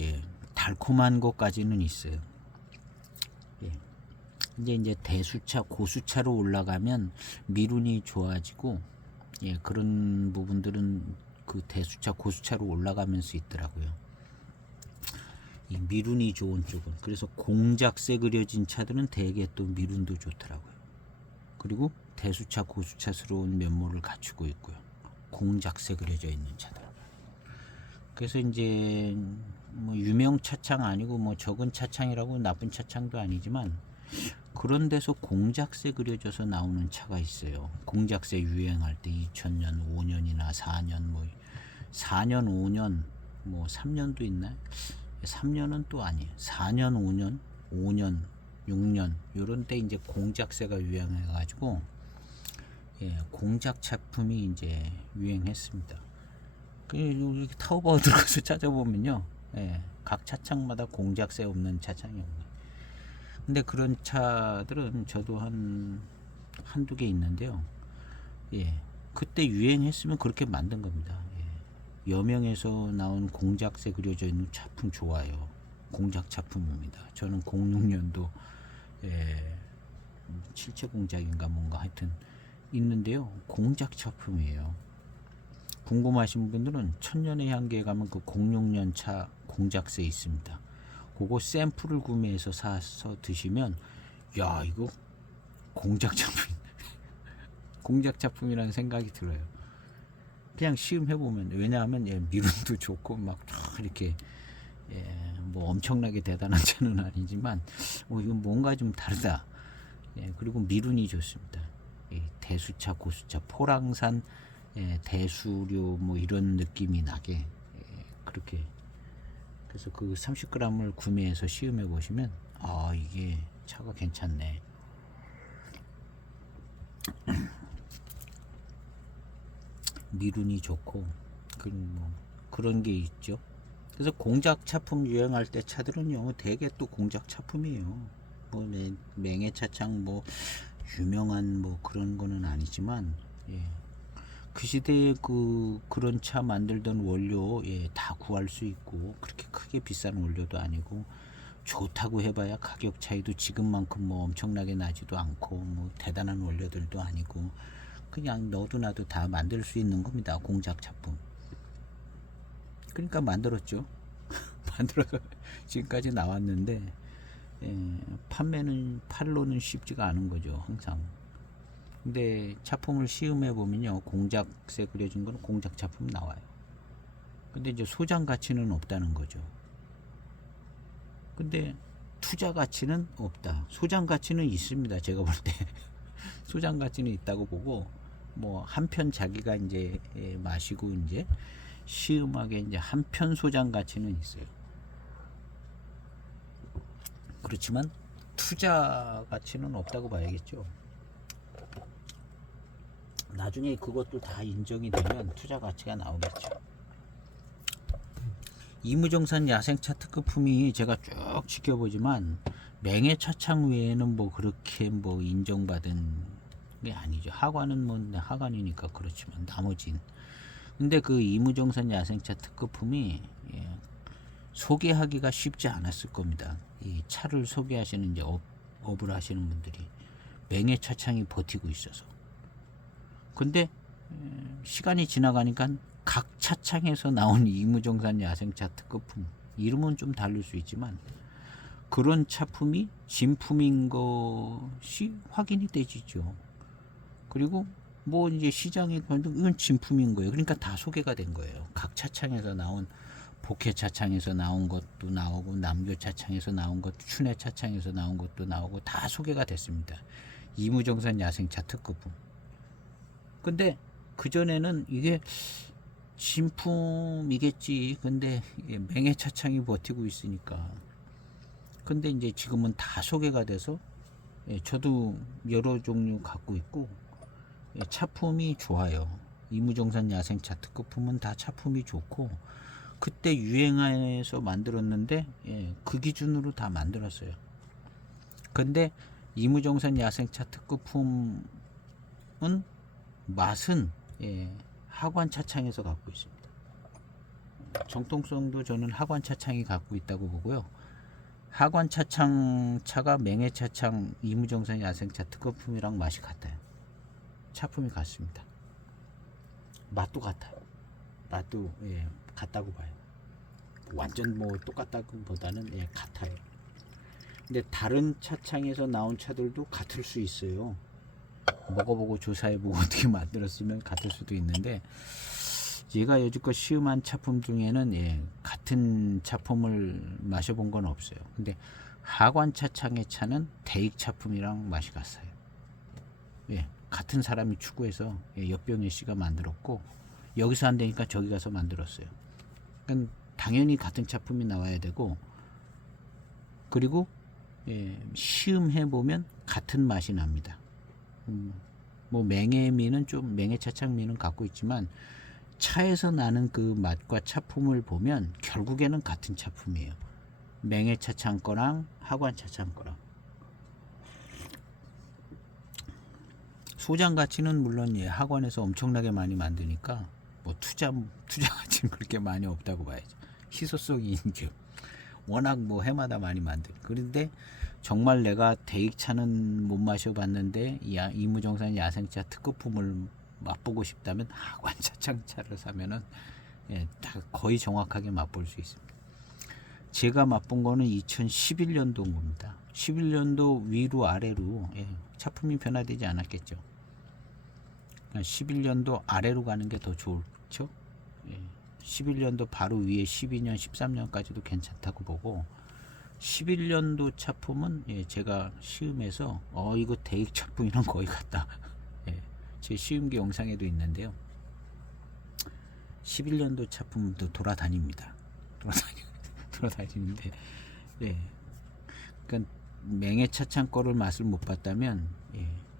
달콤한 것까지는 있어요. 이제 대수차, 고수차로 올라가면 미룬이 좋아지고 그런 부분들은 그 대수차, 고수차로 올라가면서 있더라고요. 이 미룬이 좋은 쪽은. 그래서 공작새 그려진 차들은 대개 또 미룬도 좋더라고요. 그리고 대수차, 고수차스러운 면모를 갖추고 있고요. 공작새 그려져 있는 차들. 그래서 이제 뭐 유명 차창 아니고 뭐 적은 차창이라고 나쁜 차창도 아니지만 그런 데서 공작새 그려져서 나오는 차가 있어요. 공작새 유행할 때 2000년, 5년이나 4년, 뭐 4년, 5년, 뭐 3년도 있나요? 3년은 또 아니에요. 4년, 5년, 5년, 6년 요런 때 이제 공작새가 유행해 가지고 공작 작품이 이제 유행했습니다. 그 타오바오 들어가서 찾아보면요, 각 차창마다 공작새 없는 차창이 없네. 근데 그런 차들은 저도 한두 개 있는데요. 그때 유행했으면 그렇게 만든 겁니다. 여명에서 나온 공작새 그려져 있는 차품 좋아요. 공작 차품입니다. 저는 06년도 칠체 공작인가 뭔가 하여튼 있는데요. 공작 차품이에요. 궁금하신 분들은 천년의 향기에 가면 그 06년 차 공작새 있습니다. 그거 샘플을 구매해서 사서 드시면 야 이거 공작 작품 공작 작품이라는 생각이 들어요. 그냥 시음해 보면. 왜냐하면 미룬도 좋고 막 이렇게 뭐 엄청나게 대단한 차는 아니지만 이건 뭔가 좀 다르다. 그리고 미룬이 좋습니다. 대수차, 고수차, 포랑산 대수료 뭐 이런 느낌이 나게 그렇게. 그래서 그 30g을 구매해서 시음해 보시면 이게 차가 괜찮네. 미룬이 좋고 뭐 그런 게 있죠. 그래서 공작 차품 유행할 때 차들은요 대개 또 공작 차품이에요. 뭐 맹해 차창 뭐 유명한 뭐 그런 거는 아니지만 그 시대에 그런 차 만들던 원료 다 구할 수 있고 그렇게 크게 비싼 원료도 아니고 좋다고 해봐야 가격 차이도 지금만큼 뭐 엄청나게 나지도 않고 뭐 대단한 원료들도 아니고 그냥 너도 나도 다 만들 수 있는 겁니다. 공작 작품. 그러니까 만들었죠. 만들어서 지금까지 나왔는데 판로는 쉽지가 않은 거죠. 항상. 근데 차품을 시음해 보면요, 공작새 그려진 거는 공작 차품 나와요. 근데 이제 소장 가치는 없다는 거죠. 근데 투자 가치는 없다. 소장 가치는 있습니다. 제가 볼 때 소장 가치는 있다고 보고 뭐 한편 자기가 이제 마시고 이제 시음하게 이제 한편 소장 가치는 있어요. 그렇지만 투자 가치는 없다고 봐야겠죠. 나중에 그것도 다 인정이 되면 투자 가치가 나오겠죠. 이무정산 야생차 특급품이 제가 쭉 지켜보지만 맹해 차창 외에는 뭐 그렇게 뭐 인정받은 게 아니죠. 하관은 뭐 하관이니까 그렇지만 나머진. 근데 그 이무정산 야생차 특급품이 소개하기가 쉽지 않았을 겁니다. 이 차를 소개하시는 이제 업을 하시는 분들이 맹해 차창이 버티고 있어서. 근데 시간이 지나가니까 각 차창에서 나온 이무정산 야생차 특급품 이름은 좀 다를 수 있지만 그런 차품이 진품인 것이 확인이 되지죠. 그리고 뭐 이제 시장에 가도 이건 진품인 거예요. 그러니까 다 소개가 된 거예요. 각 차창에서 나온 복회 차창에서 나온 것도 나오고 남교 차창에서 나온 것도 춘해 차창에서 나온 것도 나오고 다 소개가 됐습니다. 이무정산 야생차 특급품. 근데 그전에는 이게 진품이겠지. 근데 맹해 차창이 버티고 있으니까. 근데 이제 지금은 다 소개가 돼서 저도 여러 종류 갖고 있고 차품이 좋아요. 이무정산 야생차 특급품은 다 차품이 좋고 그때 유행해서 만들었는데 그 기준으로 다 만들었어요. 근데 이무정산 야생차 특급품은 맛은 하관 차창에서 갖고 있습니다. 정통성도 저는 하관 차창이 갖고 있다고 보고요. 하관 차창 차가 맹해 차창 이무정산 야생차 특급품이랑 맛이 같아요. 차품이 같습니다. 맛도 같아요. 맛도 같다고 봐요. 완전 뭐 똑같다고 보다는 같아요. 근데 다른 차창에서 나온 차들도 같을 수 있어요. 먹어보고 조사해보고 어떻게 만들었으면 같을 수도 있는데 제가 여지껏 시음한 차품 중에는 같은 차품을 마셔본 건 없어요. 근데 하관 차창의 차는 대익 차품이랑 맛이 같아요. 같은 사람이 추구해서 역병일 씨가 만들었고 여기서 안 되니까 저기 가서 만들었어요. 그러니까 당연히 같은 차품이 나와야 되고 그리고 시음해 보면 같은 맛이 납니다. 뭐 맹해미는 좀 맹해 차창미는 갖고 있지만 차에서 나는 그 맛과 차품을 보면 결국에는 같은 차품이에요. 맹해 차창 거랑 하관 차창 거랑. 소장 가치는 물론 학원에서 엄청나게 많이 만드니까 뭐 투자 가치는 그렇게 많이 없다고 봐야죠. 희소성이 있죠. 워낙 뭐 해마다 많이 만들. 그런데 정말 내가 대익차는 못 마셔봤는데 이무정산 야생차 특급품을 맛보고 싶다면 하관 차창차를 사면은 다 거의 정확하게 맛볼 수 있습니다. 제가 맛본 거는 2011년도인 겁니다. 11년도 위로 아래로 차품이 변화되지 않았겠죠. 11년도 아래로 가는 게 더 좋죠. 11년도 바로 위에 12년, 13년까지도 괜찮다고 보고 11년도 차품은 제가 시음해서 이거 대익 차품이랑 거의 같다. 제 시음기 영상에도 있는데요. 11년도 차품도 돌아다닙니다. 돌아다니는데 그러니까 맹해 차창 거를 맛을 못 봤다면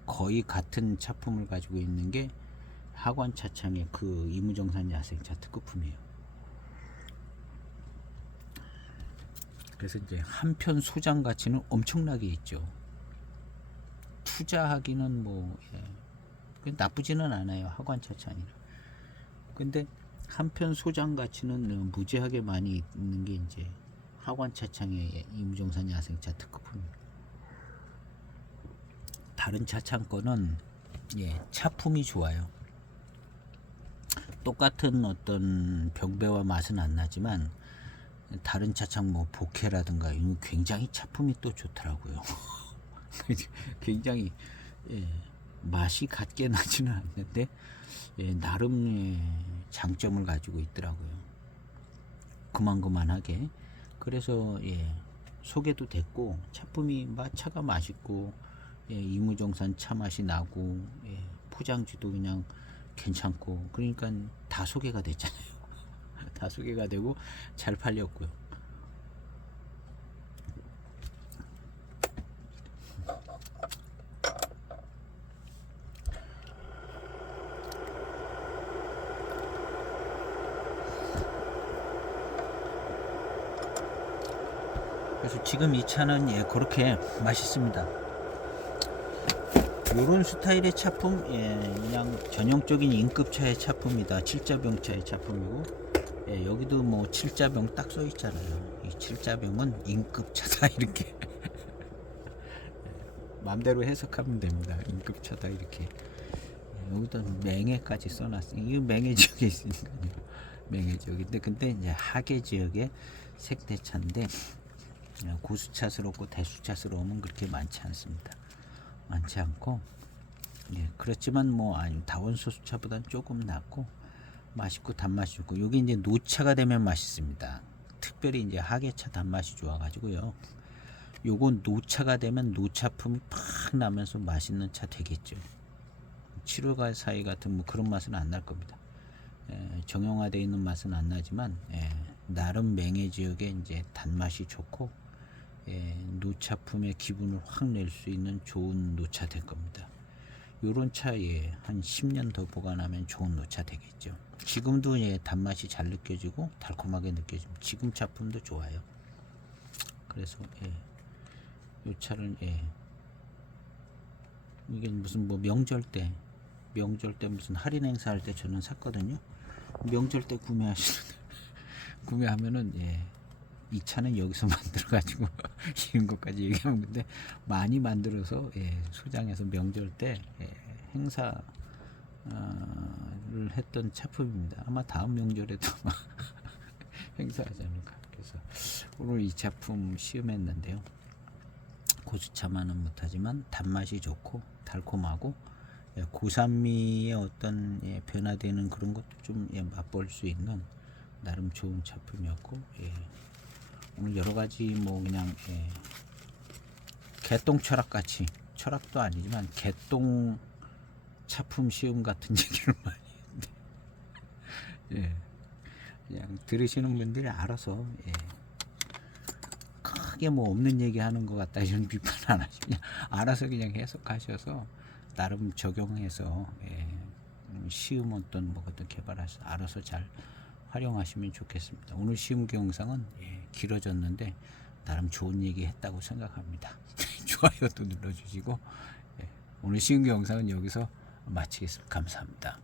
거의 같은 차품을 가지고 있는 게 하관 차창의 그 이무정산 야생차 특급품이에요. 그래서 이제 한편 소장 가치는 엄청나게 있죠. 투자하기는 뭐 나쁘지는 않아요. 하관 차창이라. 근데 한편 소장 가치는 무지하게 많이 있는 게 이제 하관 차창의 이무정산 야생차 특급품입니다. 다른 차창 거는 차품이 좋아요. 똑같은 어떤 병배와 맛은 안 나지만 다른 차창 뭐 복회라든가 이런 굉장히 차품이 또 좋더라고요. 굉장히 맛이 같게 나지는 않는데 나름의 장점을 가지고 있더라고요. 그만하게. 그래서 소개도 됐고 차품이 차가 맛있고 이무정산 차 맛이 나고 포장지도 그냥 괜찮고 그러니까 다 소개가 됐잖아요. 다 소개가 되고 잘 팔렸고요. 그래서 지금 이 차는 그렇게 맛있습니다. 요런 스타일의 차품 그냥 전형적인 인급차의 차품이다. 7자병차의 차품이고 여기도 뭐 7자병 딱 써 있잖아요. 이 7자병은 인급차다 이렇게 마음대로 해석하면 됩니다. 인급차다 이렇게. 여기다 맹해까지 써놨어요. 이거 맹해 지역에 있으니까요. 맹해 지역인데 근데 이제 하계 지역의 색대차인데 고수차스럽고 대수차스러움은 그렇게 많지 않습니다. 많지 않고, 예, 그렇지만 뭐 아니 다원소수차보다는 조금 낫고 맛있고 단맛이 좋고, 요게 이제 노차가 되면 맛있습니다. 특별히 이제 하계차 단맛이 좋아가지고요. 요건 노차가 되면 노차품이 팍 나면서 맛있는 차 되겠죠. 7월 사이 같은 뭐 그런 맛은 안 날 겁니다. 정형화되어 있는 맛은 안 나지만, 나름 맹해 지역에 이제 단맛이 좋고, 노차품의 기분을 확 낼 수 있는 좋은 노차 될 겁니다. 요런 차에 한 10년 더 보관하면 좋은 노차 되겠죠. 지금도 단맛이 잘 느껴지고 달콤하게 느껴집니다. 지금 차품도 좋아요. 그래서 요 차를 이게 무슨 뭐 명절 때 무슨 할인 행사할 때 저는 샀거든요. 명절 때 구매하면은 이 차는 여기서 만들어 가지고 이런 것까지 얘기하면, 근데 많이 만들어서 소장해서 명절 때 행사를 했던 차품입니다. 아마 다음 명절에도 행사하지 않을까. 그래서 오늘 이 차품 시음했는데요. 고수차만은 못하지만 단맛이 좋고 달콤하고, 고산미의 어떤 변화되는 그런 것도 좀 맛볼 수 있는 나름 좋은 차품이었고, 오늘 여러 가지 뭐 그냥 개똥 철학 같이, 철학도 아니지만 개똥 차품 시음 같은 얘기를 많이 했는데, 그냥 들으시는 분들이 알아서 크게 뭐 없는 얘기 하는 것 같다 이런 비판 안 하시고 그냥 알아서 그냥 해석하셔서 나름 적용해서 시음 어떤 뭐 어떤 개발해서 알아서 잘 활용하시면 좋겠습니다. 오늘 시음 영상은 길어졌는데 나름 좋은 얘기 했다고 생각합니다. 좋아요도 눌러주시고, 오늘 시음 영상은 여기서 마치겠습니다. 감사합니다.